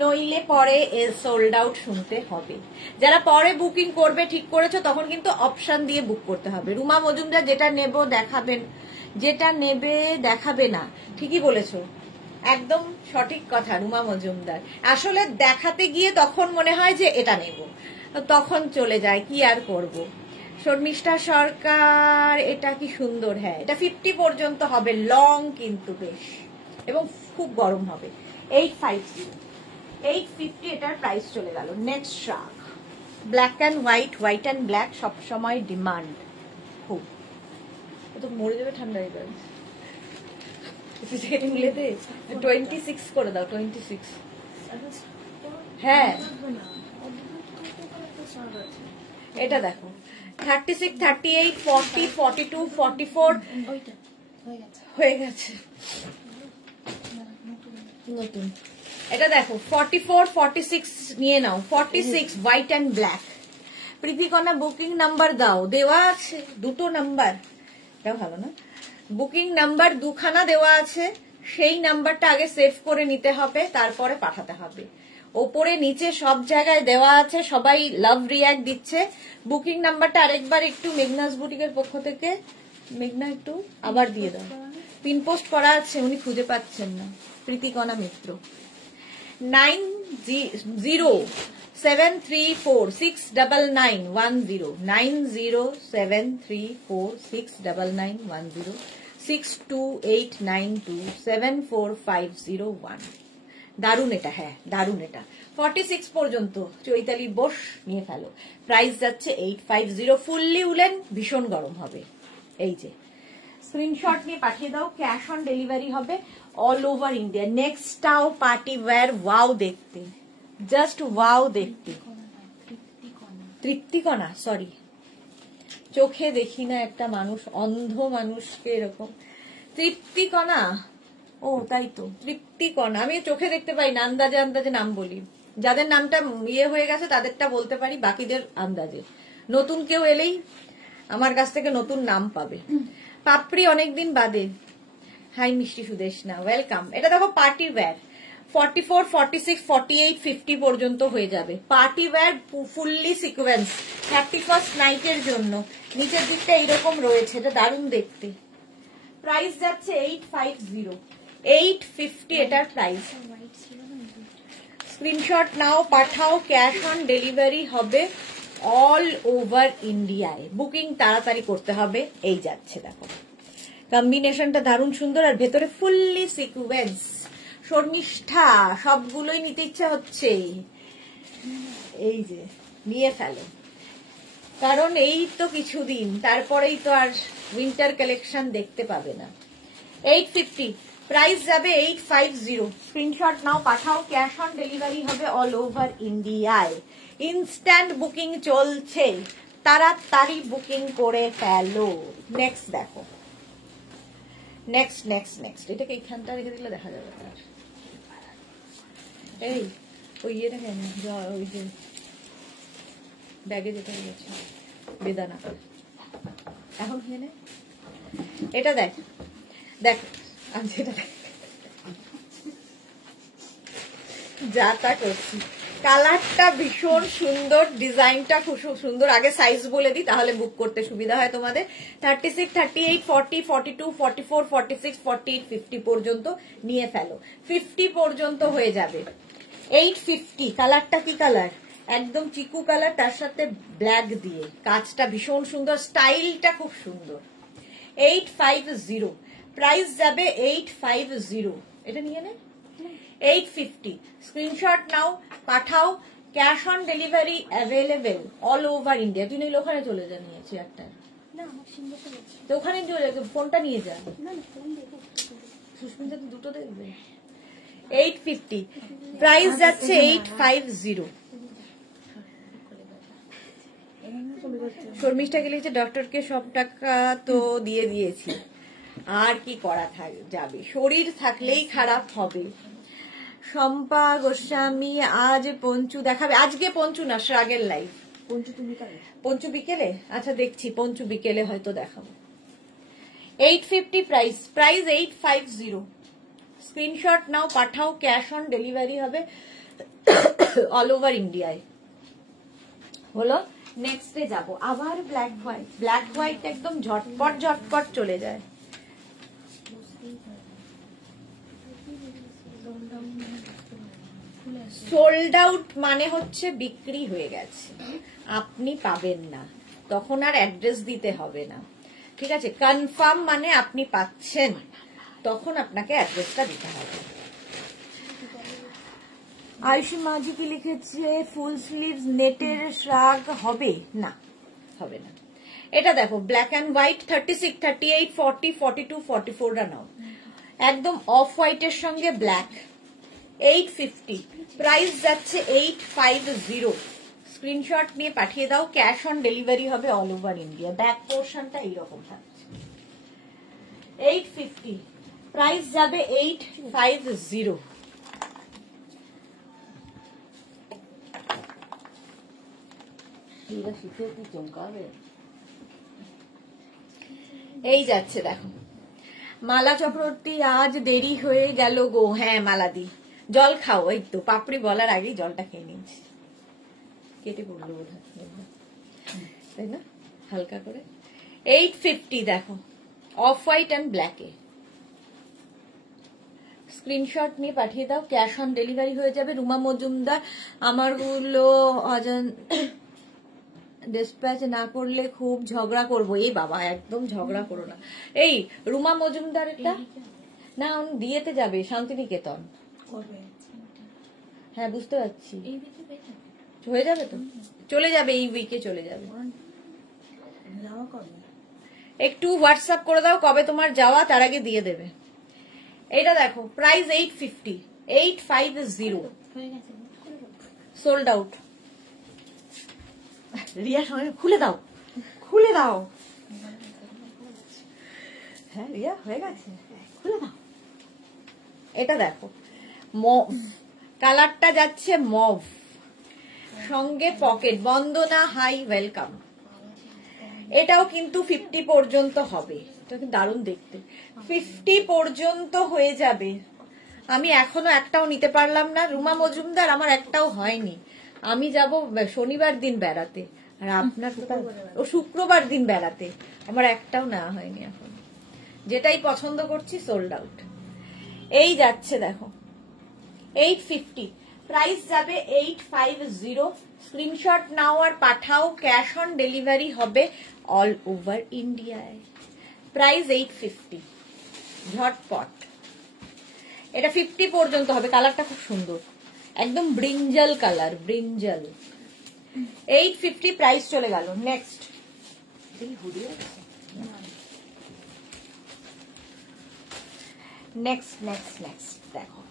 নইলে পরে সোল্ড আউট শুনতে হবে। যারা পরে বুকিং করবে ঠিক করেছো, তখন কিন্তু অপশন দিয়ে বুক করতে হবে। রুমা মজুমদার যেটা নেব দেখাবেন, যেটা নেবে দেখাবে না, ঠিকই বলেছো, একদম সঠিক কথা রুমা মজুমদার। আসলে দেখাতে গিয়ে তখন মনে হয় যে এটা নেব, তখন চলে যায়, কি আর করব। শর্মিষ্ঠা সরকার, এটা কি সুন্দর। হ্যাঁ এটা 50 পর্যন্ত হবে, লং কিন্তু বেশ, এবং খুব গরম হবে। 850, 850 এটার প্রাইস চলে গেল। Next shirt black and white, white and black সবসময় ডিমান্ড খুব। তো মরে যাবে ঠান্ডায়। 26 করে দাও, 26। হ্যাঁ এটা দেখো 36, 38, 40, 42, 44 হয়ে গেছে নতুন। এটা দেখো 44, 46 নিয়ে নাও। 46 white and black. Pritikana booking number দাও, দেওয়া আছে দুটো নাম্বার, এটা ভালো না? বুকিং নাম্বার দুখানা দেওয়া আছে, সেই নাম্বারটা আগে সেভ করে নিতে হবে, তারপরে পাঠাতে হবে। ওপরে নিচে সব জায়গায় দেওয়া আছে, সবাই লাভ রিয়াক্ট দিচ্ছে। বুকিং নাম্বারটা আরেকবার একটু মেঘনাস বুটিকের পক্ষ থেকে, মেঘনা একটু আবার দিয়ে দাও। পিন পোস্ট করা আছে, উনি খুঁজে পাচ্ছেন না। প্রীতিকণা মিত্র 9073469910, 9073469910, 6289274501। দারুন এটা, হ্যাঁ দারুন এটা। 46 পর্যন্ত চৈতালি বোস নিয়ে ফেলো। প্রাইস যাচ্ছে 850, ফুললি উলেন, ভীষণ গরম হবে। এই যে স্ক্রিনশট নিয়ে পাঠিয়ে দাও, ক্যাশ অন ডেলিভারি হবে অল ওভার ইন্ডিয়া। নেক্সটটাও পার্টি ওয়্যার, ওয়াও দেখতে, জাস্ট ওয়াও দেখতে। তৃপ্তিকণা, সরি চোখে দেখি না একটা মানুষ, অন্ধ মানুষকে এরকম। তৃপ্তিকণা, ও তাই তো তৃপ্তিকণা, আমি চোখে দেখতে পাই না, আন্দাজে আন্দাজে নাম বলি। যাদের নামটা ইয়ে হয়ে গেছে তাদেরটা বলতে পারি, বাকিদের আন্দাজে। নতুন কেউ এলেই আমার কাছ থেকে নতুন নাম পাবে। পাপড়ি অনেকদিন বাদে, হাই মিষ্টি সুদেশনা, ওয়েলকাম। এটা দেখো পার্টি ওয়্যার, 44, 46, 48, 50 পর্যন্ত হয়ে যাবে। Party wear fully sequence, 31st নাইটের জন্য। নিচের দিকটা এইরকম রয়েছে, এটা দারুণ দেখতে। প্রাইস যাচ্ছে 850, 850 এটার প্রাইস। স্ক্রিনশট নাও, পাঠাও, ক্যাশ অন ডেলিভারি হবে অল ওভার ইন্ডিয়ায়। বুকিং তাড়াতাড়ি করতে হবে। এই যাচ্ছে দেখো, কম্বিনেশনটা দারুণ সুন্দর, আর ভেতরে ফুললি সিকোয়েন্স। শর্মিষ্ঠা, সবগুলোই নিতে ইচ্ছা হচ্ছে, এই যে নিয়ে ফেলো, কারণ এই তো কিছুদিন, তারপরেই তো আর উইন্টার কালেকশন দেখতে পাবে না। 850 প্রাইস যাবে 850। স্ক্রিনশট নাও, পাঠাও, ক্যাশ অন ডেলিভারি হবে অল ওভার ইন্ডিয়ায়। ইনস্ট্যান্ট বুকিং চলছে, তাড়াতাড়ি বুকিং করে ফেলো। নেক্সট দেখো, নেক্সট এটাকে এইখানটা রেখে দিলে দেখা যাবে না। এই ওই ইয়েটা কেন, ওই যে ব্যাগে যেটা রয়েছে বেদানা, এখন খেয়ে নে। এটা দেখ দেখ, আমি যেটা যা তা করছি। কালারটা ভীষণ সুন্দর, ডিজাইনটা খুব সুন্দর। আগে সাইজ বলে দিই তাহলে বুক করতে সুবিধা হয় তোমাদের। 36, 38, 40, 42, 44, 46, 48, 50 পর্যন্ত নিয়ে ফেলো। 50 পর্যন্ত হয়ে যাবে। 850 কালারটা কি কালার? একদম চিকু কালার, তার সাথে ব্ল্যাক দিয়ে কাজটা ভীষণ সুন্দর, স্টাইলটা খুব সুন্দর। 850 প্রাইস যাবে 850। এটা নিয়ে নে। 850 স্ক্রিনশট নাও, পাঠাও। Cash on delivery available all over India. তুই নইলে ওখানে চলে যা, নিয়েছি একটা তো ওখানে ফোনটা নিয়ে যা। সুস্মিতা তো দুটো দেখবে। 850 প্রাইস যাচ্ছে 850। শর্মিষ্ঠাকে লিখেছে ডক্টরকে সব টাকা তো দিয়ে দিয়েছি, আর কি করা যাবে, শরীর থাকলেই খারাপ হবে। শম্পা গোস্বামী আজ পঞ্চু দেখাবে। আজকে পঞ্চু না, শ্রাগের লাইভ। পঞ্চু বিকেলে? আচ্ছা দেখছি, পঞ্চু বিকেলে হয়তো দেখাবো। 850 প্রাইস 850। স্ক্রিনশট নাও, পাঠাও। ক্যাশ অন ডেলিভারি হবে অল ওভার ইন্ডিয়ায়। হলো। নেক্সটে যাব আবার ব্ল্যাক হোয়াইট। ব্ল্যাক হোয়াইট একদম ঝটপট চলে যায়। সোল্ড আউট মানে হচ্ছে বিক্রি হয়ে গেছে, আপনি পাবেন না, তখন আর অ্যাড্রেস দিতে হবে না। ঠিক আছে, কনফার্ম মানে আপনি পাচ্ছেন, তখন আপনাকে অ্যাড্রেসটা দিতে হবে। আয়ুষী মাঝি কি লিখেছে ফুল স্লিভস নেটের শ্রাগ হবে না, হবে না। এটা দেখো ব্ল্যাক অ্যান্ড হোয়াইট 36, 38, 40, 42, 44 নাও, একদম অফ হোয়াইটের সঙ্গে ব্ল্যাক। 850 প্রাইস যাচ্ছে 850। স্ক্রিনশট নিয়ে পাঠিয়ে দাও। ক্যাশ অন ডেলিভারি হবে অল ওভার ইন্ডিয়া। ব্যাক পোর্শনটা এইরকম থাকছে। 850 প্রাইস যাবে 850। এই যাচ্ছে দেখো মালা চক্রবর্তী আজ দেরি হয়ে গেল গো। হ্যাঁ মালা দি, জল খাও। এই তো পাপড়ি বলার আগেই জলটা খেয়ে নিচ্ছি। কেটে পড়লো বোধ হয়, তাই না? হালকা করে। 850 দেখো অফ হোয়াইট অ্যান্ড ব্ল্যাকে। স্ক্রিনশট নিয়ে পাঠিয়ে দাও। ক্যাশ অন ডেলিভারি হয়ে যাবে। রুমা মজুমদার আমারগুলো ডিসপ্যাচ না করলে খুব ঝগড়া করবো। এই বাবা একদম ঝগড়া করো না। এই রুমা মজুমদার এটা না, দিয়েতে যাবে শান্তিনিকেতন। হ্যাঁ বুঝতে পারছি, হয়ে যাবে তো, চলে যাবে এই উইকে, চলে যাবে। একটু হোয়াটসঅ্যাপ করে দাও কবে তোমার যাওয়া, তার আগে দিয়ে দেবে। এটা দেখো প্রাইস 850। 850 sold out. রিয়া সঙ্গে খুলে দাও, খুলে দাও। হ্যাঁ রিয়া হয়ে গেছে, খুলে দাও। এটা দেখো মভ কালারটা যাচ্ছে, মভ সঙ্গে পকেট। বন্দনা হাই ওয়েলকাম। এটাও কিন্তু 50 পর্যন্ত হবে। এটা কিন্তু দারুণ দেখতে। 50 পর্যন্ত হয়ে যাবে। আমি এখনো একটাও নিতে পারলাম না রুমা মজুমদার, আমার একটাও হয়নি। আমি যাব শনিবার দিন বেড়াতে, আর আপনার ও শুক্রবার দিন বেড়াতে, আমার একটাও নেওয়া হয়নি এখন। যেটাই পছন্দ করছি সোল্ড আউট। এই যাচ্ছে দেখো 850 প্রাইস যাবে 850। স্ক্রিনশট নাও আর পাঠাও। ক্যাশ অন ডেলিভারি হবে অল ওভার ইন্ডিয়ায়। প্রাইস 850 ঝটপট। এটা 50 পর্যন্ত হবে। কালারটা খুব সুন্দর, একদম ব্রিঞ্জাল কালার, ব্রিঞ্জাল। 850 প্রাইস চলে গেল। নেক্সট নেক্সট দেখো,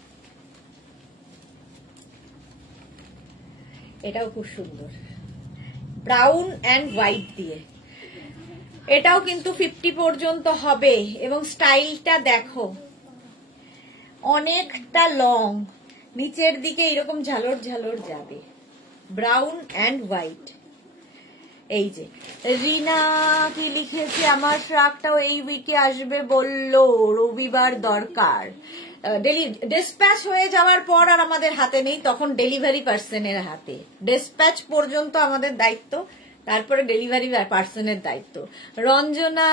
এটাও খুব সুন্দর। ব্রাউন অ্যান্ড হোয়াইট দিয়ে। এটাও কিন্তু 50 পর্যন্ত হবে এবং স্টাইলটা দেখো অনেকটা লং, নিচের দিকে এরকম ঝালর ঝালর যাবে, ব্রাউন অ্যান্ড হোয়াইট। এই যে রিনা কি লিখেছে, আমার ফ্রকটাও এই উইকে আসবে বললো, রবিবার দরকার। ডিসপ্যাচ হয়ে যাওয়ার পর আর আমাদের হাতে নেই, তখন ডেলিভারি পার্সনের হাতে। ডিসপ্যাচ পর্যন্ত আমাদের দায়িত্ব, তারপরে ডেলিভারি পার্সনের দায়িত্ব। রঞ্জনা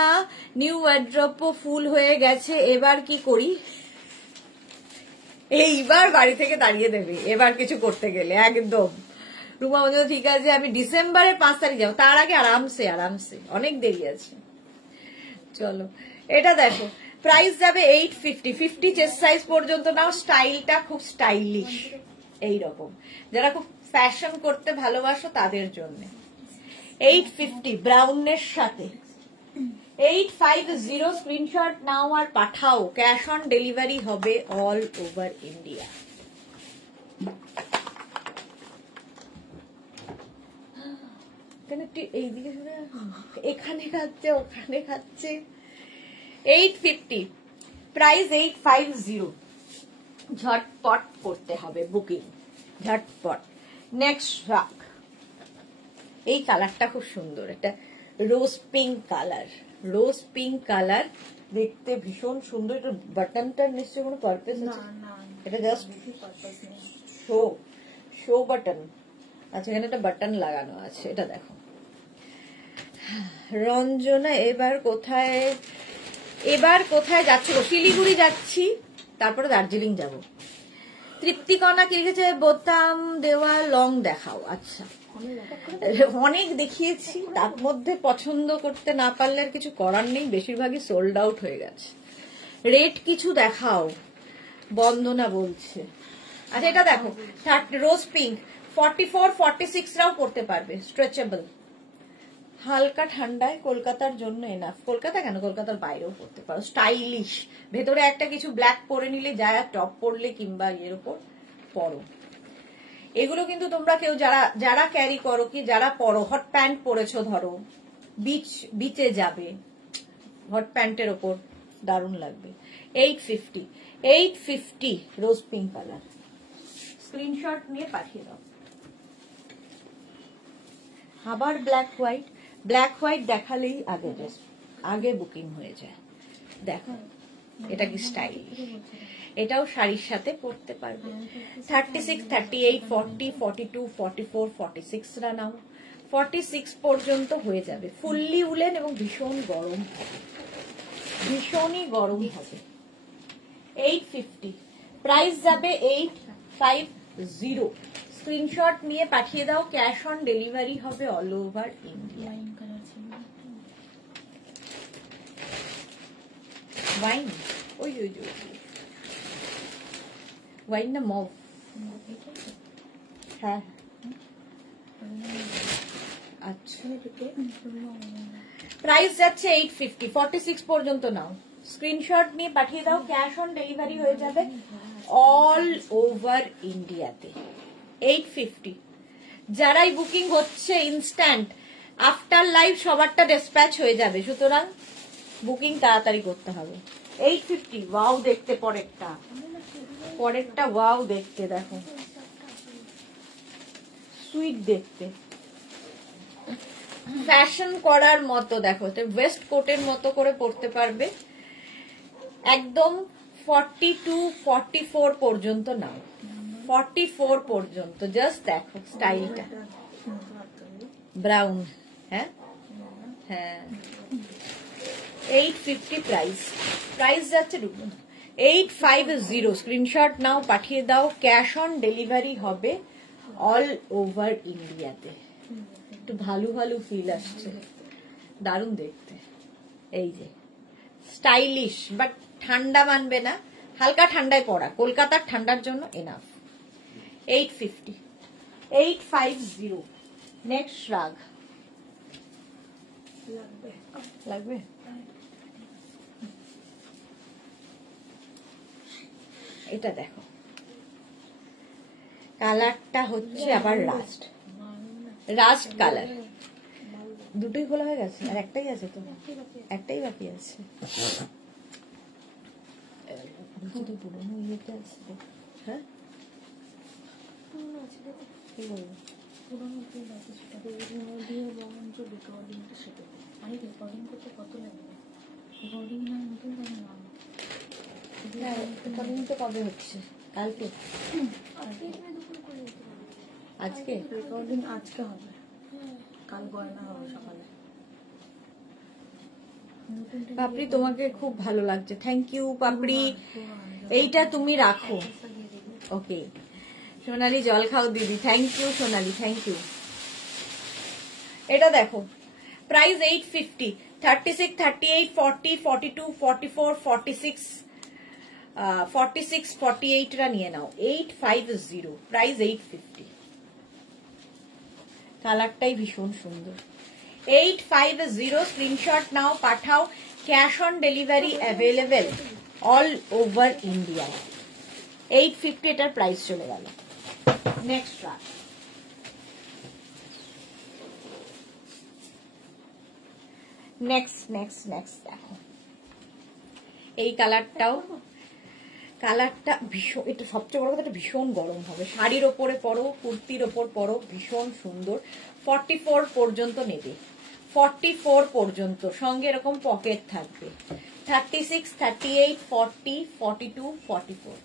নিউ ওয়ার্ড্রপও ফুল হয়ে গেছে, এবার কি করি? এইবার বাড়ি থেকে দাঁড়িয়ে দেবে এবার কিছু করতে গেলে একদম। রুমা বলছে ঠিক আছে আমি ডিসেম্বরের 5 তারিখ যাবো, তার আগে আরামসে আরামসে, অনেক দেরি আছে। চলো এটা দেখো, প্রাইস যাবে 850, 50 চেস্ট সাইজ পর্যন্ত নাও। স্টাইলটা খুব স্টাইলিশ, এইরকম যারা খুব ফ্যাশন করতে ভালোবাসো তাদের জন্য। 850 ব্রাউনের সাথে। 850 স্ক্রিনশট নাও আর পাঠাও, ক্যাশ অন ডেলিভারি হবে অল ওভার ইন্ডিয়া। এইদিকে এখানে খাচ্ছে ওখানে খাচ্ছে। 850 প্রাইস 850, ঝটপট করতে হবে বুকিং, ঝটপট। নেক্সট ফ্রক, এই কালারটা খুব সুন্দর, এটা রোজ পিঙ্ক কালার, রোজ পিঙ্ক কালার দেখতে ভীষণ সুন্দর। এটা বাটনটার নিশ্চয়ই কোনো পারপাস আছে? এটা জাস্ট শো বাটন। আচ্ছা এখানে একটা বাটন লাগানো আছে, এটা দেখো। রঞ্জনা এবার কোথায় যাচ্ছ? শিলিগুড়ি যাচ্ছি, তারপরে দার্জিলিং যাব। তৃপ্তিকণা কি লিখেছে, বোতাম দেওয়া লং দেখাও। আচ্ছা অনেক দেখিয়েছি, তার মধ্যে পছন্দ করতে না পারলে আর কিছু করার নেই, বেশিরভাগই সোল্ড আউট হয়ে গেছে। রেট কিছু দেখাও, বন্দনা বলছে। আচ্ছা এটা দেখো, রোজ পিঙ্ক 44, 46 রাও পড়তে পারবে, স্ট্রেচেবল, হালকা ঠান্ডায় কলকাতার জন্য এনাফ। কলকাতা কেন, কলকাতার বাইরেও পড়তে পারো, স্টাইলিশ। ভেতরে একটা কিছু ব্ল্যাক পরে নিলে যায়, টপ পরলে কিংবা এর উপর পরো। এগুলো কিন্তু তোমরা কেউ যারা ক্যারি করো কি যারা পরো, হট প্যান্ট পরেছো, ধরো বিচে যাবে, হট প্যান্টের ওপর দারুণ লাগবে। 850 রোজ পিঙ্ক কালার, স্ক্রিনশট নিয়ে পাঠিয়ে দাও। আবার ব্ল্যাক হোয়াইট দেখালেই আগে বুকিং হয়ে যায়। দেখো এটা কি স্টাইল, এটাও শাড়ির সাথে পরতে পারবে। 36, 38, 40, 42, 44, 46 রা নাও। 46 পর্যন্ত হয়ে যাবে, ফুললি উলেন এবং ভীষণ গরম হবে, ভীষণই গরম হবে। 850 প্রাইস যাবে 850, স্ক্রিনশট নিয়ে পাঠিয়ে দাও, ক্যাশ অন ডেলিভারি হবে অল ওভার ইন্ডিয়া। ওয়াইন, ওই ওয়াইন না মভ, হ্যাঁ আচ্ছা। প্রাইস যাচ্ছে 850, 46 পর্যন্ত নাও, স্ক্রিনশট নিয়ে পাঠিয়ে দাও, ক্যাশ অন ডেলিভারি হয়ে যাবে অল ওভার ইন্ডিয়াতে। 850 যারাই বুকিং হচ্ছে ইনস্ট্যান্ট, আফটার লাইভ সবারটা ডিসপ্যাচ হয়ে যাবে, সুতরাং বুকিং তাড়াতাড়ি করতে হবে। 850 ওয়াও দেখতে, পরেরটা ওয়াও দেখতে, দেখো সুইট দেখতে, ফ্যাশন করার মতো। দেখো ওয়েস্ট কোটের মতো করে পরতে পারবে, একদম 42, 44 পর্যন্ত নাও, 44 পর্যন্ত। জাস্ট দেখো স্টাইলটা, ব্রাউন, হ্যাঁ হ্যাঁ। 850 প্রাইস যাচ্ছে 850, স্ক্রিনশট নাও পাঠিয়ে দাও, ক্যাশ অন ডেলিভারি হবে অল ওভার ইন্ডিয়াতে। একটু ভালো ফিল আসছে, দারুণ দেখতে। এই যে স্টাইলিশ, বাট ঠান্ডা মানবে না, হালকা ঠান্ডায় পড়া, কলকাতার ঠান্ডার জন্য এনাফ। 850 নেক্সট রাগ লাগবে। এটা দেখো কালারটা হচ্ছে আবার রাস্ট কালার, দুটোই খোলা হয়ে গেছে, আর একটাই আছে তো, একটাই বাকি আছে। পুরোনো ইয়েতে আছে, হ্যাঁ কি বলবো, রেকর্ডিং করতে কত লাগবে? রেকর্ডিং না নতুন কোনো নাম রেকর্ডিং তো কবে হচ্ছে? কালকে? আজকে রেকর্ডিং আজকে হবে, কাল গয়না হবে সকালে। পাপড়ি তোমাকে খুব ভালো লাগছে, থ্যাংক ইউ পাপড়ি। এইটা তুমি রাখো, ওকে। সোনালি জল খাও দিদি, thank you Sonali, thank you. এটা দেখো, প্রাইস 850, 36, 38, 40, 42, 44, 46, 46, 48 রা নিয়ে নাও। 850, প্রাইস 850। কালারটাই ভীষণ সুন্দর। 850, স্ক্রিনশট নাও, পাঠাও। Cash on delivery available all over India. 850 এটার প্রাইস চলে গেল। নেক্সট রাখ, নেক্সট দেখো, এই কালারটা ভীষণ, এটা সবচেয়ে বড় কথা, এটা ভীষণ গরম হবে। শাড়ির ওপরে পরো, কুর্তির ওপর পরো, ভীষণ সুন্দর। 44 পর্যন্ত নেবে, 44 পর্যন্ত, সঙ্গে এরকম পকেট থাকবে। 36, 38, 40, 42, 44।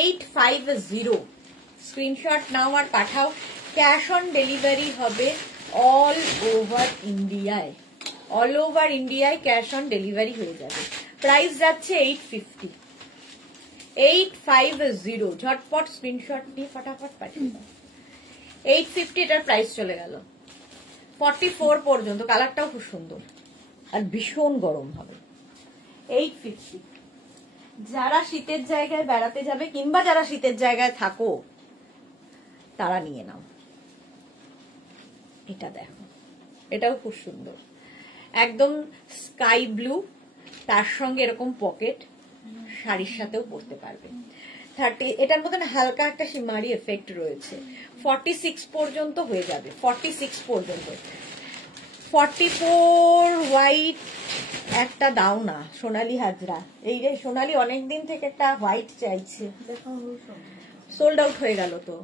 850, স্ক্রিনশট নাও আর পাঠাও। ক্যাশ অন ডেলিভারি হবে অল ওভার ইন্ডিয়ায়, অল ওভার ইন্ডিয়ায় ক্যাশ অন ডেলিভারি হয়ে যাবে। প্রাইস যাচ্ছে 850। 850, ঝটপট স্ক্রিনশট নিয়ে ফটাফট পাঠিয়ে দাও। 850 এটার প্রাইস চলে গেল। 44 পর্যন্ত, কালারটাও খুব সুন্দর আর ভীষণ গরম হবে। 850। যারা শীতের জায়গায় বেড়াতে যাবে কিংবা যারা শীতের জায়গায় থাকো তারা নিয়ে নাও। এটা দেখো, এটাও খুব সুন্দর, একদম স্কাই ব্লু, তার সঙ্গে এরকম পকেট, শাড়ির সাথেও পরতে পারবে। 30, এটার মধ্যে হালকা একটা সিমারি এফেক্ট রয়েছে। 46 পর্যন্ত হয়ে যাবে, 46 পর্যন্ত। 44 হোয়াইট একটা দাও না সোনালি হাজরা। এই রে সোনালি অনেকদিন থেকে একটা হোয়াইট চাইছে, সোল্ড আউট হয়ে গেল তো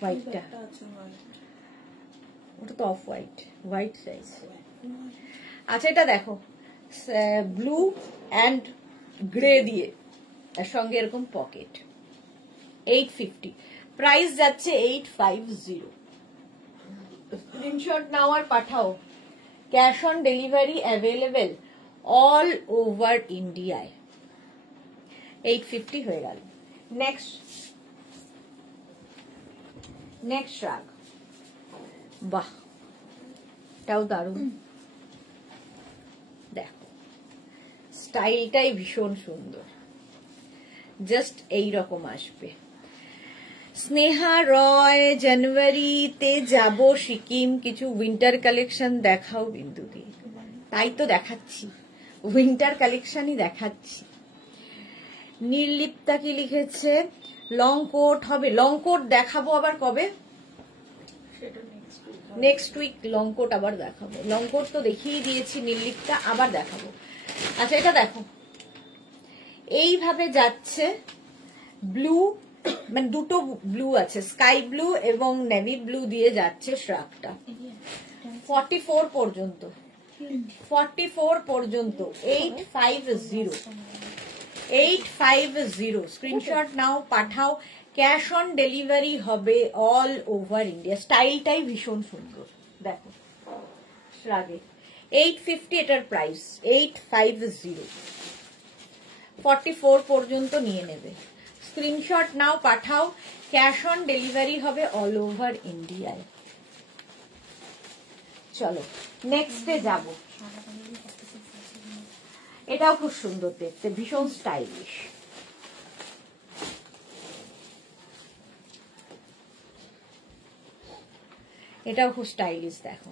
হোয়াইটটা, ওটা তো অফ হোয়াইট, হোয়াইট চাইছে। আচ্ছা এটা দেখো, ব্লু অ্যান্ড গ্রে দিয়ে, তার সঙ্গে এরকম পকেট। 850, প্রাইস যাচ্ছে 850। স্ক্রিনশট নাও আর পাঠাও। Cash on delivery available all over ইন্ডিয়ায়। 850 হয়ে গেল। নেক্সট রাগ, বাহ এটাও দারুণ। দেখো স্টাইলটাই ভীষণ সুন্দর, জাস্ট এইরকম আসবে। স্নেহা রয়, জানুয়ারিতে যাব সিকিম, কিছু উইন্টার কালেকশন দেখাও বিন্দুদি। তাই তো দেখাচ্ছি, উইন্টার কালেকশনই দেখাচ্ছি। নির্লিপ্তা কি লিখেছে, লং কোট হবে। লং কোট দেখাবো আবার কবে? নেক্সট উইক লং কোট আবার দেখাবো। লং কোট তো দেখিয়ে দিয়েছি নির্লিপ্তা, আবার দেখাবো। আচ্ছা এটা দেখো, এইভাবে যাচ্ছে ব্লু, মানে দুটো ব্লু আছে, স্কাই ব্লু এবং নেভি ব্লু দিয়ে যাচ্ছে শ্রাকটা। 44 পর্যন্ত, 44 পর্যন্ত। 850, 850, স্ক্রিনশট নাও পাঠাও। ক্যাশ অন ডেলিভারি হবে অল ওভার ইন্ডিয়া। স্টাইলটাই ভীষণ সুন্দর, দেখো শ্রাগে। 850 এটার প্রাইস, 850। 44 পর্যন্ত নিয়ে নেবে। স্ক্রিনশট নাও পাঠাও। ক্যাশ অন ডেলিভারি হবে অল ওভার ইন্ডিয়ায়। চলো নেক্সটে যাব। এটাও খুব সুন্দর দেখতে, ভীষণ স্টাইলিশ। এটাও খুব স্টাইলিশ। দেখো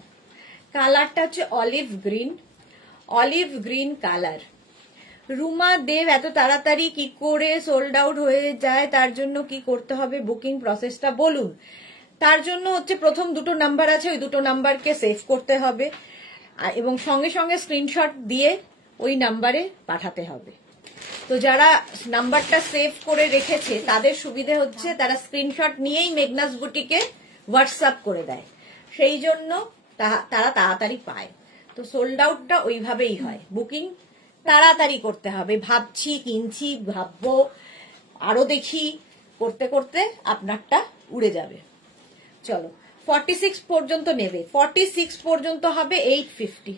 কালারটা হচ্ছে olive green, olive green colour. Ruma Deb, এত তাড়াতাড়ি কি করে সোল্ড আউট হয়ে যায়, তার জন্য কি করতে হবে, বুকিং প্রসেসটা বলুন। তার জন্য হচ্ছে প্রথম দুটো নাম্বার আছে, ওই দুটো নাম্বারকে সেভ করতে হবে এবং সঙ্গে সঙ্গে স্ক্রিনশট দিয়ে ওই নাম্বারে পাঠাতে হবে। তো যারা নাম্বারটা সেভ করে রেখেছে তাদের সুবিধে হচ্ছে তারা স্ক্রিনশট নিয়েই মেঘনাস বুটিকে হোয়াটসঅ্যাপ করে দেয়, সেই জন্য তারা তাড়াতাড়ি পায়। তো সোল্ড আউটটা ওইভাবেই হয়, বুকিং তাড়াতাড়ি করতে হবে। ভাবছি, কিনছি, ভাববো, আরো দেখি, করতে করতে আপনারটা উড়ে যাবে। চলো 46 পর্যন্ত নেবে, 46 পর্যন্ত হবে 850,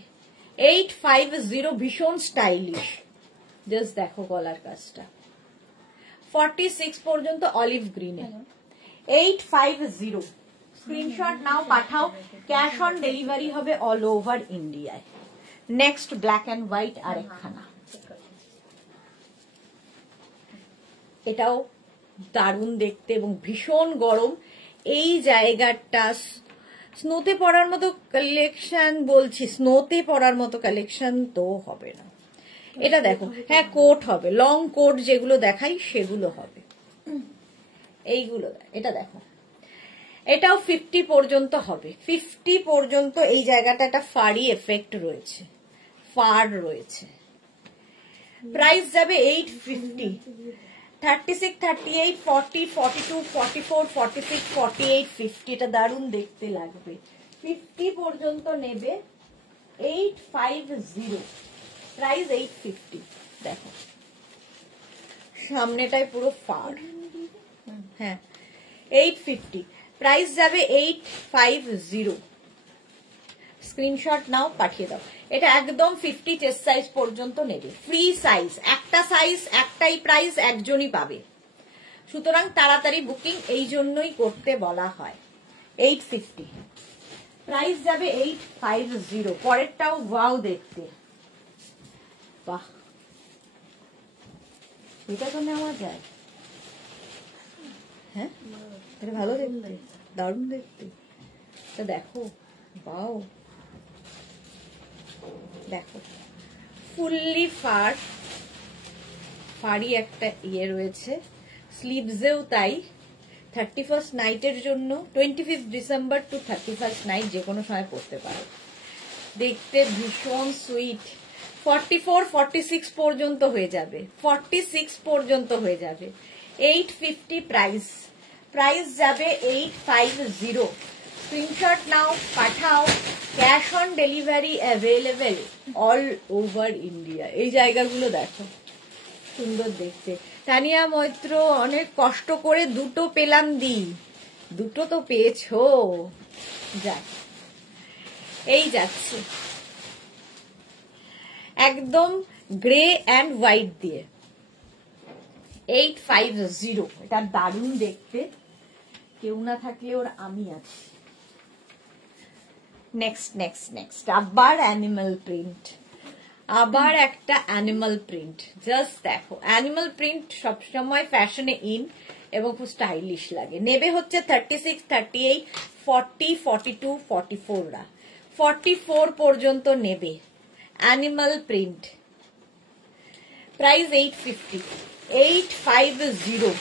850, ভীষণ স্টাইলিশ। জাস্ট দেখো গলার কাজটা। 46 পর্যন্ত অলিভ গ্রিনে 850। স্ক্রিনশট নাও, পাঠাও। ক্যাশ অন ডেলিভারি হবে অল ওভার ইন্ডিয়ায়। নেক্সট ব্ল্যাক অ্যান্ড হোয়াইট আরেকখানা, এটাও দারুণ দেখতে এবং ভীষণ গরম। এই জায়গাটা স্নোতে পরার মতো কালেকশন, বলছি স্নোতে পরার মতো কালেকশন তো হবে না। এটা দেখো, হ্যাঁ কোট হবে, লং কোট যেগুলো দেখাই সেগুলো হবে এইগুলো। এটা দেখো, এটাও 50 পর্যন্ত হবে, 50 পর্যন্ত। এই জায়গাটা একটা ফাড়ি এফেক্ট রয়েছে, ফার রয়েছে। প্রাইস যাবে 850, 36, 38, 40, 42, 44, 46, 48, 50। এটা দারুণ দেখতে লাগবে। 50 পর্যন্ত নেবে 850, প্রাইস 850। দেখো সামনেটাই পুরো ফার, হ্যাঁ 850, প্রাইস যাবে 850। স্ক্রিনশট নাও, পাঠিয়ে দাও। এটা একদম 50 চেস্ট সাইজ পর্যন্ত নেবে, ফ্রি সাইজ, একটা সাইজ একটাই প্রাইস, একজনই পাবে। সুতরাং তাড়াতাড়ি বুকিং এই জন্যই করতে বলা হয়। 850, প্রাইস যাবে 850। পরেরটাও ওয়াও দেখতে, বাহ, এটা তো নেওয়া যায়। হ্যাঁ এটা ভালো দেখতে, দারুণ দেখতে। এটা দেখো, বাও, দেখো ফুললি ফাড়ি একটা ইয়ে রয়েছে, স্লিভসেও তাই। 31st নাইটের জন্য, 25 ডিসেম্বর টু 31st নাইট যে কোনো সময় পড়তে পারো। দেখতে ভীষণ সুইট। 44, 46 পর্যন্ত হয়ে যাবে, 46 পর্যন্ত হয়ে যাবে। 850 প্রাইস, প্রাইস যাবে 850। স্ক্রিনশট নাও, পাঠাও। Cash on delivery available all over India. এই জায়গাগুলো দেখো, সুন্দর দেখতে। তানিয়া মৈত্র, অনেক কষ্ট করে দুটো পেলাম দি, দুটো তো পেয়েছো। যাক, এই যাচ্ছে একদম গ্রে অ্যান্ড হোয়াইট দিয়ে 850। এটা দারুণ দেখতে, কেউ না থাকলে ওর আমি আছি। নেক্সট নেক্সট নেক্সট আবার অ্যানিমাল প্রিন্ট, আবার একটা অ্যানিমাল প্রিন্ট। জাস্ট দেখো, অ্যানিমাল প্রিন্ট সবসময় ফ্যাশনে ইন এবং খুব স্টাইলিশ লাগে। নেবে হচ্ছে 36, 38, 40, 42, 44রা, 44 পর্যন্ত নেবে অ্যানিমাল প্রিন্ট। প্রাইস 850, 850।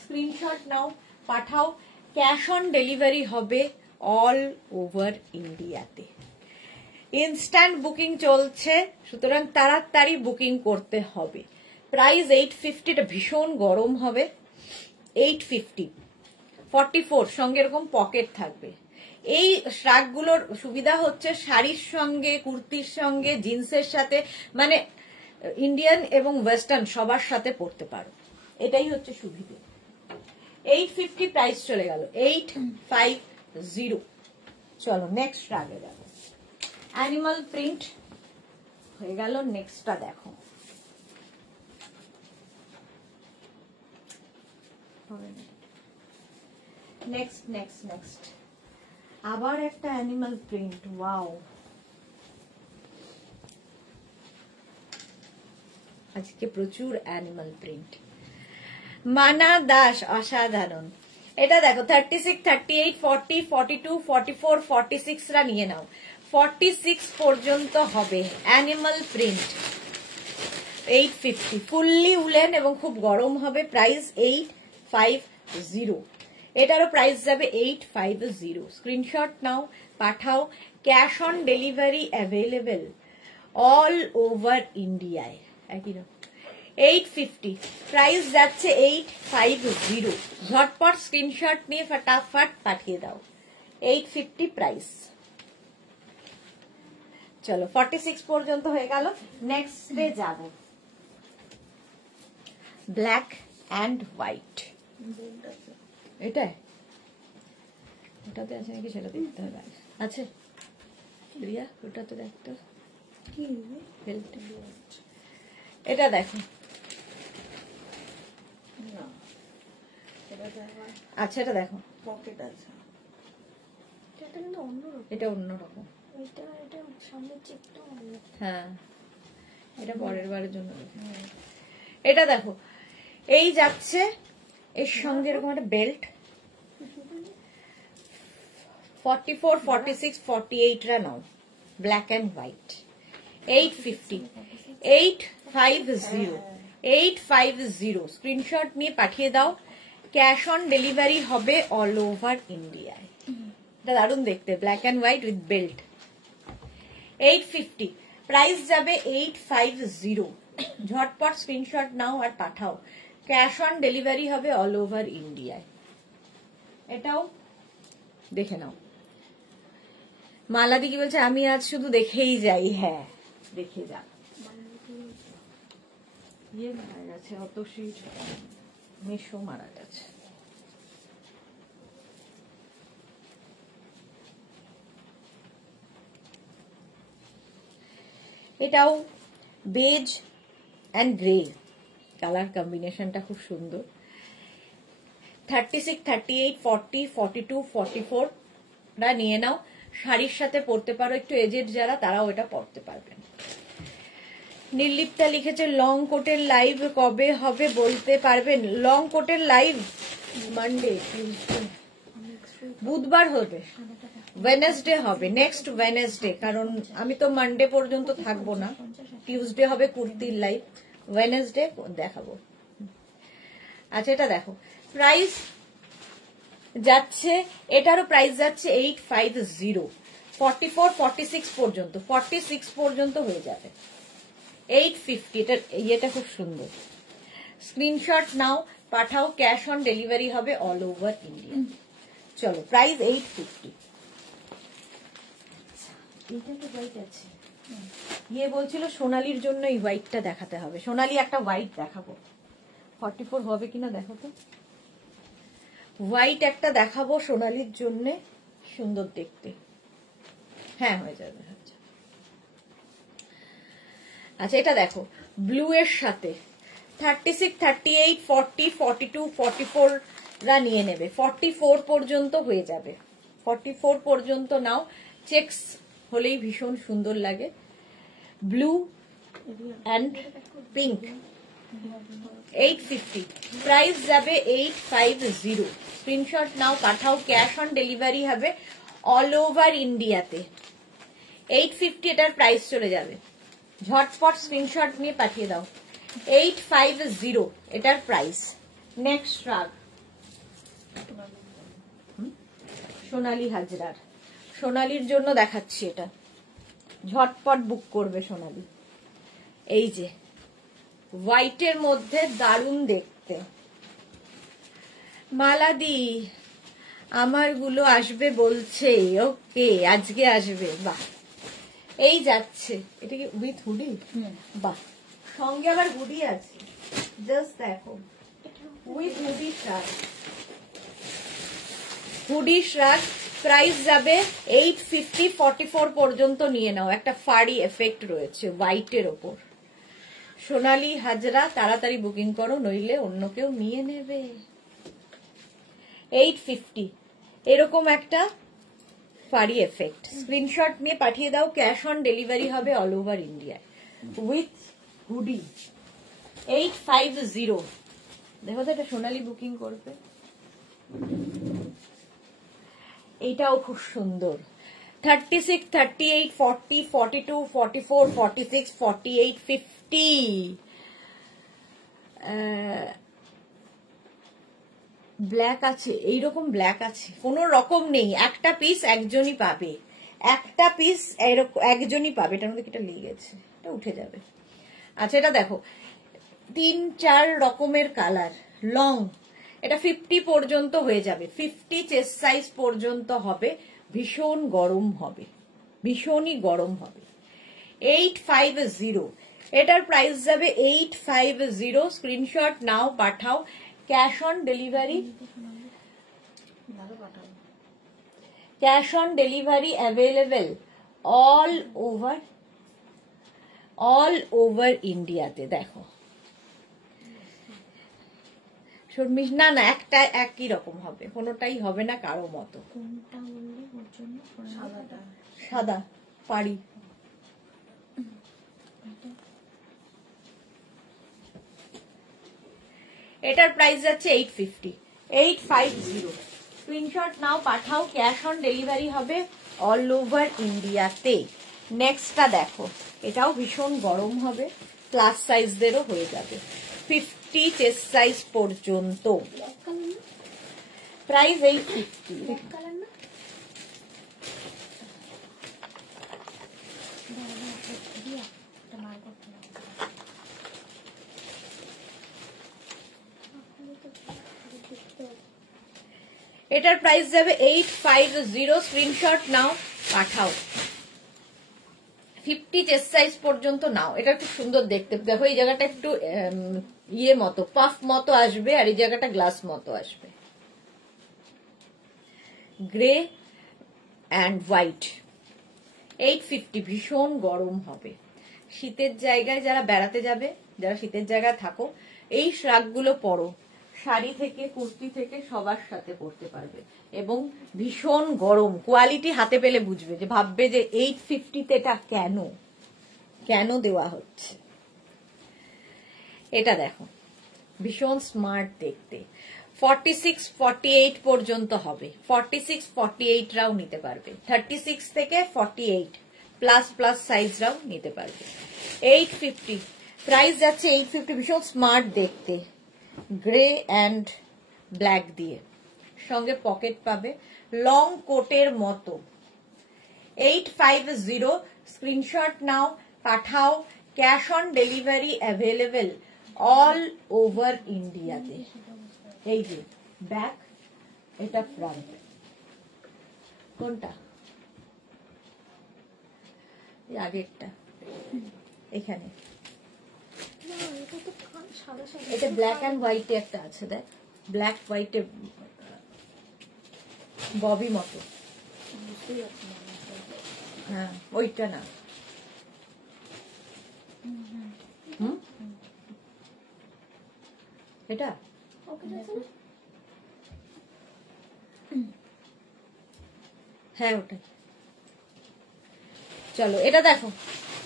স্ক্রিনশট নাও, পাঠাও। ক্যাশ অন ডেলিভারি হবে অল ওভার ইন্ডিয়াতে। ইনস্ট্যান্ট বুকিং চলছে, সুতরাং তাড়াতাড়ি বুকিং করতে হবে। প্রাইস 850, এটা ভীষণ গরম হবে। 850, 44, সঙ্গে এরকম পকেট থাকবে। এই শ্রাগগুলোর সুবিধা হচ্ছে শাড়ির সঙ্গে, কুর্তির সঙ্গে, জিন্সের সাথে, মানে ইন্ডিয়ান এবং ওয়েস্টার্ন সবার সাথে পরতে পারো, এটাই হচ্ছে সুবিধা। 850 প্রাইস চলে গেল, 850। চলো নেক্সট শ্রাগে যাবো। অ্যানিমাল প্রিন্ট হয়ে গেল, নেক্সটটা দেখো। নেক্সট নেক্সট নেক্সট আবার একটা অ্যানিমাল প্রিন্ট, ওয়াও। আজকে প্রচুর অ্যানিমাল প্রিন্ট। মানা দাস, অসাধারণ। এটা দেখো 36, 38, 40, 42, 44, 46রা নিয়ে নাও। 46 পর্যন্ত হবে অ্যানিমাল প্রিন্ট। 850, ফুললি উলেন এবং খুব গরম হবে। প্রাইস 850। এটারও প্রাইস যাবে 850। স্ক্রিনশট নাও, পাঠাও। Cash on delivery available all over ইন্ডিয়ায়। একই রকম 850, প্রাইস যাচ্ছে 850। ঝটপট স্ক্রিনশট নিয়ে ফটাফট পাঠিয়ে দাও। 850 প্রাইস। চলো 46 পর্যন্ত হয়ে গেল। নেক্সট ডে যাব ব্ল্যাক অ্যান্ড হোয়াইট। এটাই ওটাতে আছে নাকি সেটা দেখতে হবে। আছে রিয়া, ওটাতে দেখতে। এটা দেখো, আচ্ছা এটা দেখো, পকেট আছে। এটা কিন্তু অন্যরকম। এটা অন্যরকম। এটা সামনের চেকটা অন্য। হ্যাঁ, এটা পরের বারের জন্য। এটা দেখো, এই যাচ্ছে এর সঙ্গে এরকম একটা বেল্ট। 44, 46, 48 রা নাও, ব্ল্যাক অ্যান্ড হোয়াইট। 850, 850, 850। স্ক্রিনশট নিয়ে পাঠিয়ে দাও। ক্যাশ অন ডেলিভারি হবে অল ওভার ইন্ডিয়ায়। এটা দারুণ দেখতে, black and white with belt. 850, price যাবে 850। ঝটপট স্ক্রিনশট নাও আর পাঠাও। ক্যাশ অন ডেলিভারি হবে অল ওভার ইন্ডিয়ায়। এটাও দেখে নাও। মালাদি কি বলছে, আমি আজ শুধু দেখেই যাই। হ্যাঁ, দেখে যা। ইয়ে মারা গেছে, অতসীর মেশো মারা গেছে। এটাও বেজ অ্যান্ড গ্রে কালার কম্বিনেশনটা খুব সুন্দর। 36, 38, 40, 42, 44 রা নিয়ে নাও। শাড়ির সাথে পরতে পারো, একটু এজেড যারা তারাও এটা পরতে পারবেন। নির্লিপ্তা লিখেছে লং কোটের লাইভ কবে হবে বলতে পারবেন? লং কোটের লাইভ মানডে, বুধবার হবে, ওয়েনেসডে হবে, নেক্সট ওয়েনেসডে। কারণ আমি তো মানডে পর্যন্ত থাকবো না। টিউসডে হবে কুর্তির লাইভ, ওয়েনেসডে দেখাবো। আচ্ছা এটা দেখো, প্রাইস যাচ্ছে, এটারও প্রাইস যাচ্ছে 850। 44, 46 পর্যন্ত, 46 পর্যন্ত হয়ে যাবে। 850, এটার ইয়েটা খুব সুন্দর। স্ক্রিনশট নাও, পাঠাও। ক্যাশ অন ডেলিভারি হবে অল ওভার ইন্ডিয়া। চলো, প্রাইস 850। এটা তো হোয়াইট আছে। ইয়ে বলছিল সোনালির জন্য এই হোয়াইটটা দেখাতে হবে। সোনালি একটা হোয়াইট দেখাবো। 44 হবে কিনা দেখো তো। হোয়াইট একটা দেখাবো সোনালির জন্য, সুন্দর দেখতে। হ্যাঁ, হয়ে যাবে। আচ্ছা এটা দেখো, ব্লু এর সাথে 36, 38, 40, 42, 44 রা নিয়ে নেবে। 44 পর্যন্ত হয়ে যাবে। 44 পর্যন্ত নাও। চেকস হলেই ভীষণ সুন্দর লাগে। Blue and pink. 850, প্রাইস যাবে 850। স্ক্রিনশট নাও, পাঠাও। ক্যাশ অন ডেলিভারি হবে অল ওভার ইন্ডিয়াতে। 850 এটার প্রাইস চলে যাবে। ঝটপট স্ক্রিনশট নিয়ে পাঠিয়ে দাও। 850 এটার প্রাইস। নেক্সট রাগ সোনালী হাজরার। সোনালির জন্য দেখাচ্ছি এটা, ঝটপট বুক করবে সোনালি। এই যে হোয়াইটের মধ্যে দারুণ দেখতে। মালাদি আমার গুলো আসবে বলছে। ওকে, আজকে আসবে। বাহ, এই যাচ্ছে। এটা কি উইথ হুডি? বাহ, সঙ্গে আবার হুডি আছে। জাস্ট দেখো, with hoodie shirt. Hoodie shirt, price যাবে 850। 44 পর্যন্ত নিয়ে নাও। একটা ফাড়ি এফেক্ট রয়েছে হোয়াইটের ওপর। সোনালী হাজরা, তাড়াতাড়ি বুকিং করো, নইলে অন্য কেউ নিয়ে নেবে। 850 এরকম একটা ফাড়ি এফেক্ট। স্ক্রিনশট নিয়ে পাঠিয়ে দাও। ক্যাশ অন ডেলিভারি হবে all over India with hoodie. 850। দেখো তো, এটা সোনালী বুকিং করবে। এইটাও খুব সুন্দর। 36, 38, 40, 42, 44, 46, 48, 50। ব্ল্যাক আছে, এইরকম ব্ল্যাক আছে, কোনো রকম নেই, একটা পিস একজনই পাবে, একটা পিস একজনই পাবে। এটার মধ্যে এটা লেগে গেছে, এটা উঠে যাবে। আচ্ছা এটা দেখো 3-4 রকমের কালার, লং, এটা 50 পর্যন্ত হয়ে যাবে, 50 চেস্ট সাইজ পর্যন্ত হবে, ভীষণ গরম হবে, ভীষণই গরম হবে। 850, এটার প্রাইস যাবে 850। স্ক্রিনশট নাও, পাঠাও, cash on delivery, cash on delivery available all over ইন্ডিয়াতে। দেখো শর্মিষ, না না একটা একই রকম হবে, কোনোটাই হবে না কারো মতো। কোনটা বললে ওর জন্য? সাদা পাড়ি, এটার প্রাইস যাচ্ছে 850। স্ক্রিনশট নাও, পাঠাও, ক্যাশ অন ডেলিভারি হবে অল ওভার ইন্ডিয়াতে। নেক্সটটা দেখো, এটাও ভীষণ গরম হবে, প্লাস সাইজদেরও হয়ে যাবে, 50 চেস্ট সাইজ পর্যন্ত, প্রাইস 850। এটার প্রাইস যাবে 850। স্ক্রিনশট নাও, পাঠাও, 50 চেস্ট সাইজ পর্যন্ত নাও। এটা খুব সুন্দর দেখতে, দেখো এই জায়গাটা একটু ইয়ে মতো পাফ মতো আসবে, আর এই জায়গাটা গ্লাস মতো আসবে, গ্রে অ্যান্ড হোয়াইট। 850, ভীষণ গরম হবে। শীতের জায়গায় যারা বেড়াতে যাবে, যারা শীতের জায়গায় থাকো, এই শ্রাগগুলো পরো, শাড়ি থেকে কুর্তি থেকে সবার সাথে পরতে পারবে, এবং ভীষণ গরম, কোয়ালিটি হাতে পেলে বুঝবে, যে ভাববে যে 850-তে এটা কেন দেওয়া হচ্ছে। এটা দেখো ভীষণ স্মার্ট দেখতে, 46-48 পর্যন্ত হবে, 46-48রাও নিতে পারবে, 36 থেকে 48 প্লাস সাইজরাও নিতে পারবে। 850 প্রাইস যাচ্ছে 850, ভীষণ স্মার্ট দেখতে, গ্রে অ্যান্ড ব্ল্যাক দিয়ে, সঙ্গে পকেট পাবে, লং কোটের মতো। 850, স্ক্রিনশট নাও, পাঠাও, cash on delivery available all over ইন্ডিয়াতে। এই যে ব্যাক, এটা ফ্রন্ট, কোনটা আগেরটা এখানে, এটা ব্ল্যাক অ্যান্ড হোয়াইটে একটা আছে, দেখ ব্ল্যাক হোয়াইটে ববি মতো, হ্যাঁ ওইটা না, এটা হ্যাঁ ওটা। চলো এটা দেখো,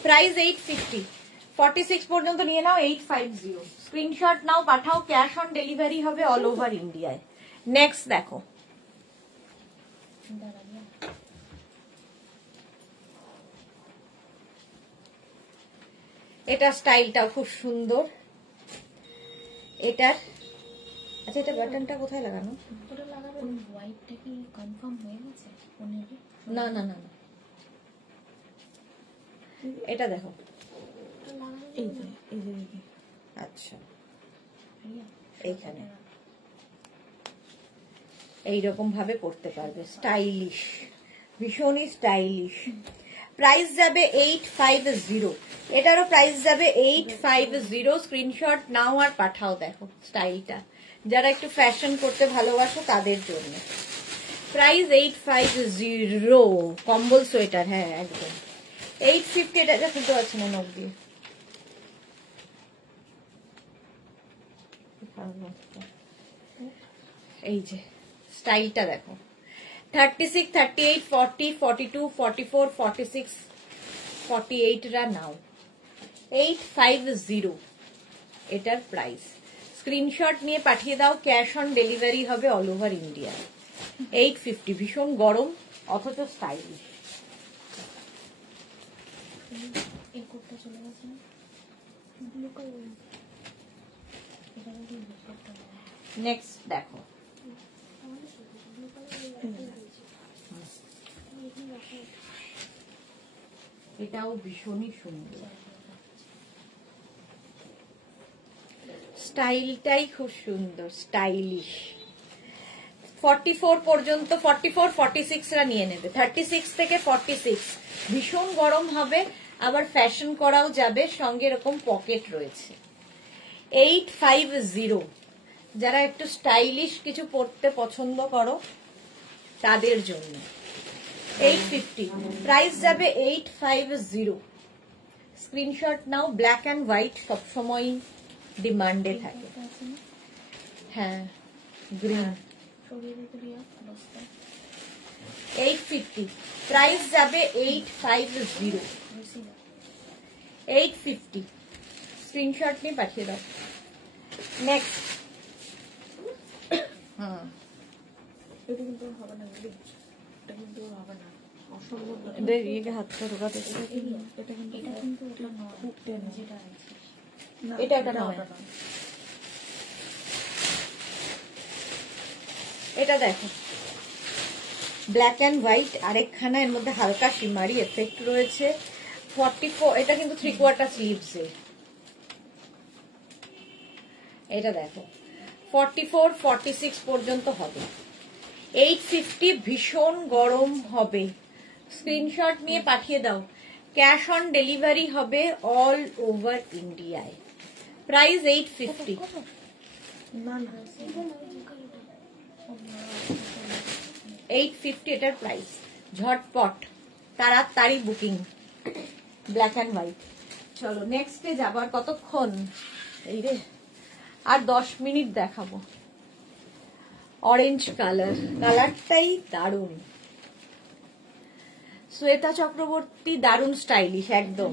প্রাইস 850, 46 পর্যন্ত নিয়ে নাও, 850। স্ক্রিনশট নাও, পাঠাও, ক্যাশ অন ডেলিভারি হবে অল ওভার ইন্ডিয়ায়। নেক্সট দেখো, এটা স্টাইলটা খুব সুন্দর, এটার আচ্ছা এটা বাটনটা কোথায় লাগানো? হোয়াইটটা কি কনফার্ম হয়ে গেছে? না না না না, এটা দেখো, এই যে আচ্ছা এইখানে এইরকম ভাবে পড়তে পারবে, স্টাইলিশ, ভীষণই স্টাইলিশ। প্রাইস যাবে 850, এটারও প্রাইস যাবে 850। স্ক্রিনশট নাও আর পাঠাও, দেখো স্টাইলটা, যারা একটু ফ্যাশন করতে ভালোবাসো তাদের জন্য। প্রাইস 850, কম্বল সোয়েটার, হ্যাঁ একদম 850। এটা খুলতে পারছি না নখ দিয়ে, এই যে স্টাইলটা দেখো, 36, 38, 40, 42, 44, 46, 48রা নাও, 850 এটার প্রাইস। স্ক্রিনশট নিয়ে পাঠিয়ে দাও, ক্যাশ অন ডেলিভারি হবে অল ওভার ইন্ডিয়া। 850, ভীষণ গরম অথচ স্টাইলিশ। নেক্সট দেখো, এটাও ভীষণই সুন্দর, স্টাইলটাই খুব সুন্দর, স্টাইলিশ। 44 পর্যন্ত, 44 46 রা নিয়ে নেবে। 36 থেকে 46 ভীষণ গরম হবে, আবার ফ্যাশন করাও যাবে, সঙ্গে এরকম পকেট রয়েছে। 850 যারা একটু স্টাইলিশ কিছু পরতে পছন্দ করো তাদের জন্য। 850 প্রাইস যাবে 850। Screenshot now. Black and white সবসময় ডিমান্ডে থাকে। হ্যাঁ, গ্রিন। 850 প্রাইস যাবে 850। 850 স্ক্রিনশট নিয়ে পাঠিয়ে দাও। নেক্সট। হ্যাঁ, এটা কিন্তু হবে না, এটা কিন্তু হবে না, অসম্ভব। হাতটা ঢোকাতে, এটা কিন্তু এটা নয়, যেটা আছে এটা নয়। এটা দেখো, ব্ল্যাক অ্যান্ড হোয়াইট, আরেকখানা এর মধ্যে হালকা শিমারি এফেক্ট রয়েছে। 44 এটা কিন্তু 3/4 স্লিভস এর। এটা দেখো 44 46 পর্যন্ত হবে। 850 ভীষণ গরম হবে। স্ক্রিনশট নিয়ে পাঠিয়ে দাও। ক্যাশ অন ডেলিভারি হবে অল ওভার ইন্ডিয়ায়। প্রাইস 850। না না 850 এটার প্রাইস। ঝটপট তাড়াতাড়ি বুকিং। Black and white. চলো নেক্সটে যাবার কতক্ষণ, এই রে আর 10 মিনিট দেখাবো। অরেঞ্জ কালার, কালারটাই দারুণ। শ্বেতা চক্রবর্তী, দারুণ স্টাইলিশ একদম।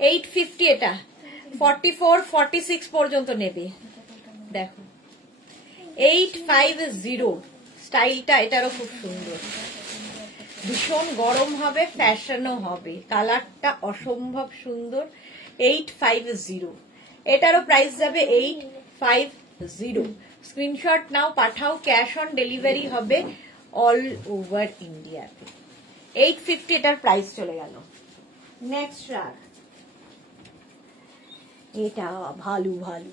850 এটা। 44 46 পর্যন্ত নেবে। দেখো 850 স্টাইলটা এটারও খুব সুন্দর, ভীষণ গরম হবে, ফ্যাশনও হবে, কালারটা অসম্ভব সুন্দর। 850 এটারও প্রাইস যাবে 850। স্ক্রিনশট নাও, পাঠাও। ক্যাশ অন ডেলিভারি হবে অল ওভার ইন্ডিয়াতে। 850 এটার প্রাইস চলে গেল। নেক্সট রাগ, এটা ভালু ভালু।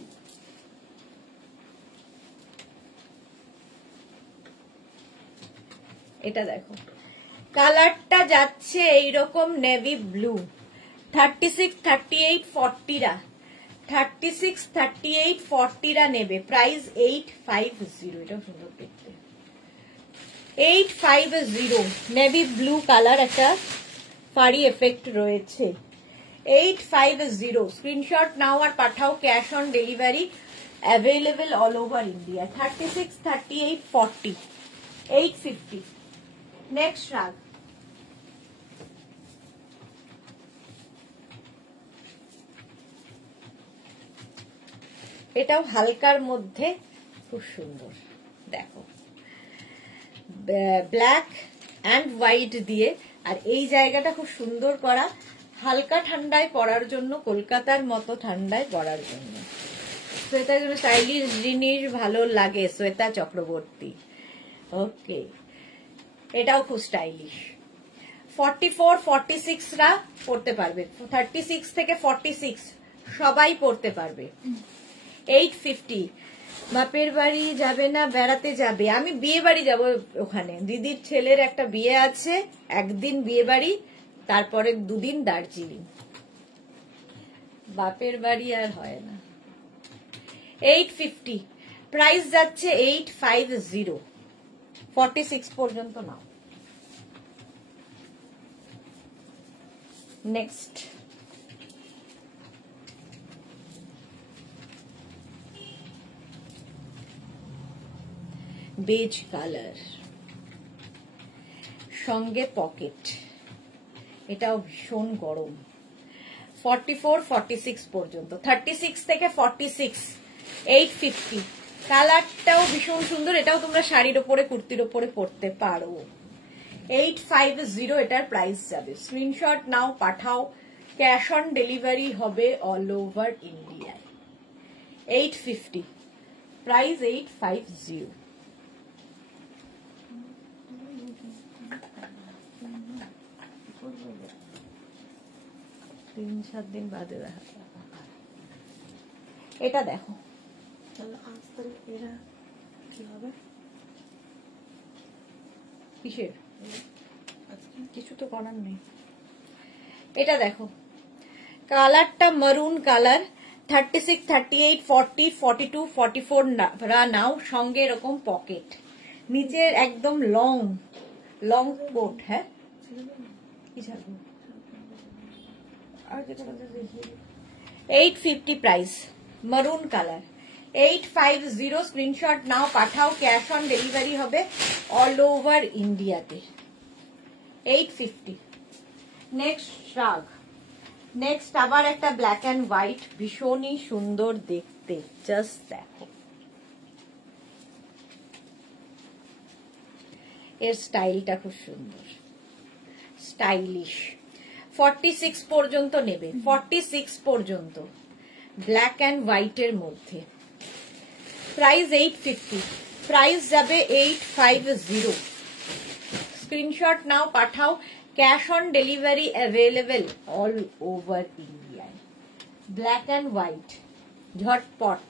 এটা দেখো, কালারটা যাচ্ছে এইরকম নেভি ব্লু। 36 38 40 রা, 36 38 40 রা নেবে। প্রাইস 850। এটাও সুন্দর দেখতে। 850 নেভি ব্লু কালার, একটা ফাড়ি এফেক্ট রয়েছে। 850 স্ক্রিনশট নাও আর পাঠাও। Cash on delivery available all over India. 36 38 40 850। Next rug, এটাও হালকার মধ্যে খুব সুন্দর। দেখো ব্ল্যাক অ্যান্ড হোয়াইট দিয়ে, আর এই জায়গাটা খুব সুন্দর করা, হালকা ঠান্ডায় পরার জন্য, কলকাতার মতো ঠান্ডায় পরার জন্য। শ্বেতার জন্য স্টাইলিশ জিনিস ভালো লাগে, শ্বেতা চক্রবর্তী। ওকে, এটাও খুব স্টাইলিশ। 44 46 রা পড়তে পারবে। 36 থেকে 46 সবাই পড়তে পারবে। 850 বাপের বাড়ি যাবে না, বেড়াতে যাবে? আমি বিয়ে বাড়ি যাবো, ওখানে দিদির ছেলের একটা বিয়ে আছে, একদিন বিয়ে বাড়ি, তারপরে 2 দিন দার্জিলিং। বাপের বাড়ি আর হয় না। 850 প্রাইস যাচ্ছে 850। 46 পর্যন্ত নাও। নেক্সট, বেজ কালার, সঙ্গে পকেট, এটাও ভীষণ গরম। 44 46 পর্যন্ত। 36 থেকে 46 850। কালারটাও ভীষণ সুন্দর, এটাও তোমরা শাড়ির ওপরে, কুর্তির ওপরে পরতে পারো। 850 এটার প্রাইস যাবে। স্ক্রিনশট নাও, পাঠাও। ক্যাশ অন ডেলিভারি হবে অল ওভার ইন্ডিয়ায়। 850 প্রাইস 850। 3-7 দিন বাদে দেখা। এটা দেখো, এরা কি হবে কিসের কিছু তো করার নেই। এটা দেখো, কালারটা মারুন কালার, 36, 38, 40, 42, 44 নাও, সঙ্গে এরকম পকেট, নিচের একদম লং লং কোট। হ্যাঁ কি ছাড়বো, 850 প্রাইস, মারুন কালার, 850। স্ক্রিনশট নাও, পাঠাও, ক্যাশ অন ডেলিভারি হবে অল ওভার ইন্ডিয়াতে। 850। নেক্সট শ্রাগ, নেক্সট আবার একটা ব্ল্যাক অ্যান্ড হোয়াইট, ভীষণই সুন্দর দেখতে, জাস্ট দেখো এর স্টাইলটা খুব সুন্দর, স্টাইলিশ। 46 পর্যন্ত নেবে, 46 পর্যন্ত, ব্ল্যাক অ্যান্ড হোয়াইটের মধ্যে। প্রাইস 850, প্রাইস যাবে 850। স্ক্রিনশট নাও, পাঠাও, cash on delivery available all over ইন্ডিয়ায়। ব্ল্যাক অ্যান্ড হোয়াইট, ঝটপট।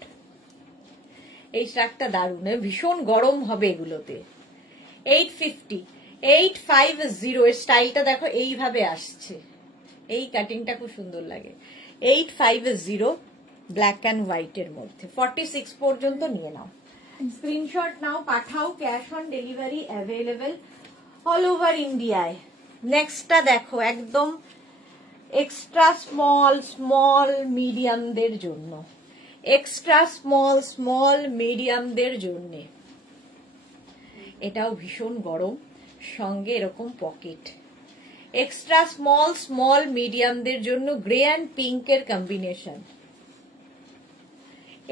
এই শার্টটা দারুণ, ভীষণ গরম হবে এগুলোতে। 850, 850। এর স্টাইলটা দেখো, এইভাবে আসছে, এই কাটিংটা খুব সুন্দর লাগে। 850 ব্ল্যাক অ্যান্ড হোয়াইটের মধ্যে, 46 পর্যন্ত নিয়ে নাও। স্ক্রিনশট নাও, পাঠাও, cash on delivery available all over ইন্ডিয়ায়। নেক্সটটা দেখো, একদম এক্সট্রা স্মল স্মল মিডিয়ামদের জন্য, এক্সট্রা স্মল স্মল মিডিয়ামদের জন্য। এটাও ভীষণ গরম, সঙ্গে এরকম পকেট, এক্সট্রা স্মল স্মল মিডিয়ামদের জন্য, গ্রে অ্যান্ড পিঙ্কের কম্বিনেশন।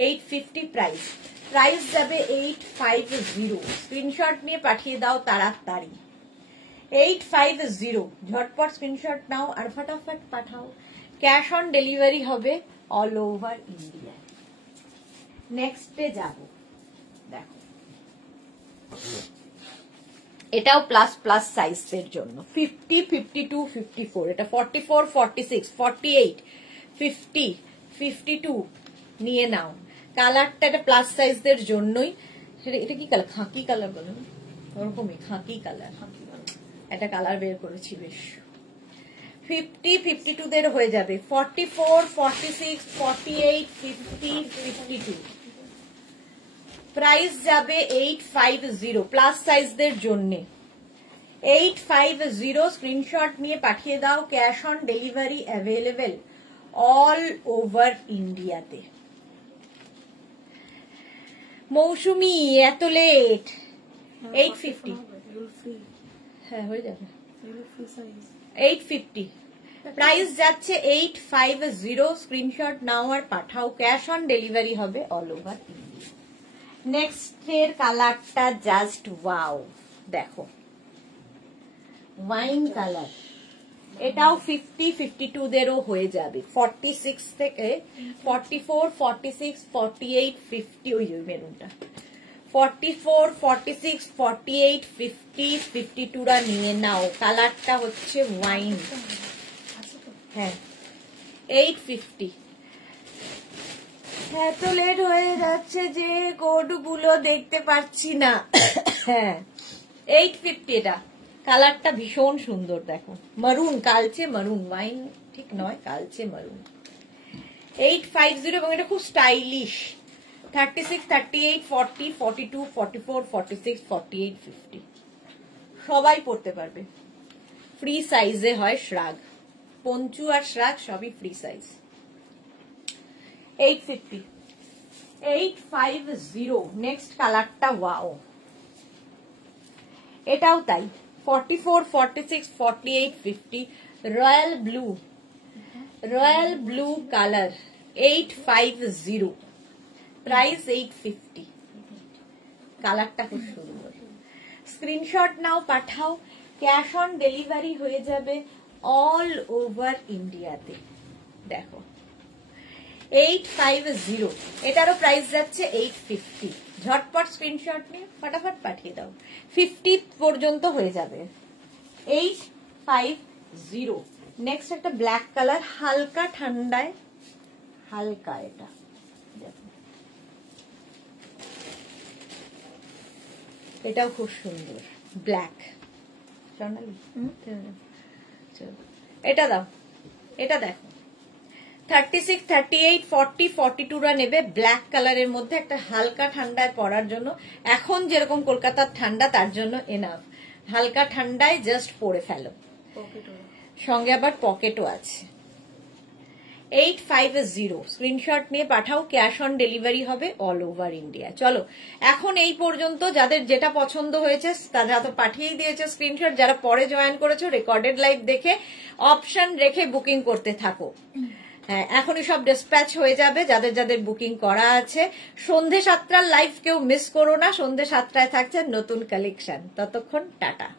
850 প্রাইস, প্রাইস যাবে 850। স্ক্রিনশট নিয়ে পাঠিয়ে দাও তাড়াতাড়ি। 850, ঝটপট স্ক্রিনশট নাও আর ফটাফট পাঠাও, ক্যাশ অন ডেলিভারি হবে অল ওভার ইন্ডিয়া। নেক্সটে যাব, দেখো এটাও প্লাস প্লাস সাইজের জন্য, 50, 52, 54, এটা 44, 46, 48, 50, 52 নিয়ে নাও। কালারটা এটা প্লাস সাইজদের জন্যই। এটা কি কালার, খাকি কালার বলো, ওরকমই খাকি কালার, একটা কালার বের করেছি বেশ। 50, 52 দের হয়ে যাবে, 44, 46, 48, 50, 52। প্রাইস যাবে 850, প্লাস সাইজদের জন্য। 850, স্ক্রিনশট নিয়ে পাঠিয়ে দাও, cash on delivery available all over ইন্ডিয়াতে। মৌসুমি এত লেট, 850। হ্যাঁ হয়ে যাবে, 850 প্রাইস যাচ্ছে, 850। স্ক্রিনশট নাও আর পাঠাও, ক্যাশ অন ডেলিভারি হবে অল ওভার ইন্ডিয়া। নেক্সট এর কালারটা জাস্ট ওয়াও, দেখো ওয়াইন কালার, এটাও 50, 52 দেরও হয়ে যাবে, 46 থেকে 44, 46, 48, 50, ওই মেরুনটা 44, 46, 48, 50, 52রা নিয়ে নাও। কালারটা হচ্ছে ওয়াইন। হ্যাঁ 850। এত লেট হয়ে যাচ্ছে যে কোডগুলো দেখতে পাচ্ছি না। হ্যাঁ 850, এটা কালারটা ভীষণ সুন্দর, দেখো মারুন, কালচে মারুন, ওয়াইন ঠিক নয়, কালচে মারুন। 850 এবং এটা খুব স্টাইলিশ। 36, 38, 40, 42, 44, 46, 48, 50 সবাই পড়তে পারবে। ফ্রি সাইজে হয় শ্রাগ, পঞ্চু আর শ্রাগ সবই ফ্রি সাইজ। 850, 850। নেক্সট কালারটা ওয়াও, এটাও তাই, 44, 46, 48, 50 royal blue, royal blue colour, 850 price 850। কালারটা খুব সুন্দর। স্ক্রিনশট নাও, পাঠাও, ক্যাশ অন ডেলিভারি হয়ে যাবে অল ওভার ইন্ডিয়াতে। দেখো 850, এটারও প্রাইস যাচ্ছে 850। ঝটপট স্ক্রিনশট নিয়ে ফটাফট পাঠিয়ে দাও, 50 পর্যন্ত হয়ে যাবে। জিরো। নেক্সট একটা ব্ল্যাক কালার, হালকা ঠান্ডায়, হালকা এটা দেখুন, এটাও খুব সুন্দর ব্ল্যাক। এটা দাও, এটা দেখো 36, 38, 40, 42রা নেবে ব্ল্যাক কালারের মধ্যে, একটা হালকা ঠান্ডায় পরার জন্য। এখন যেরকম কলকাতার ঠান্ডা তার জন্য এনাফ, হালকা ঠান্ডায় জাস্ট পরে ফেলো। সঙ্গে আবার পকেটও আছে। 8550 স্ক্রিনশট নিয়ে পাঠাও, ক্যাশ অন ডেলিভারি হবে অল ওভার ইন্ডিয়া। চলো এখন এই পর্যন্ত, যাদের যেটা পছন্দ হয়েছে তারা তো পাঠিয়েই দিয়েছে স্ক্রিনশট, যারা পরে জয়েন করেছো রেকর্ডেড লাইভ দেখে অপশন রেখে বুকিং করতে থাকো। হ্যাঁ, এখনই সব ডিসপ্যাচ হয়ে যাবে যাদের যাদের বুকিং করা আছে। সন্ধে 7টার লাইভ কেউ মিস করো না, সন্ধে 7টায় থাকছে নতুন কালেকশন। ততক্ষণ টাটা।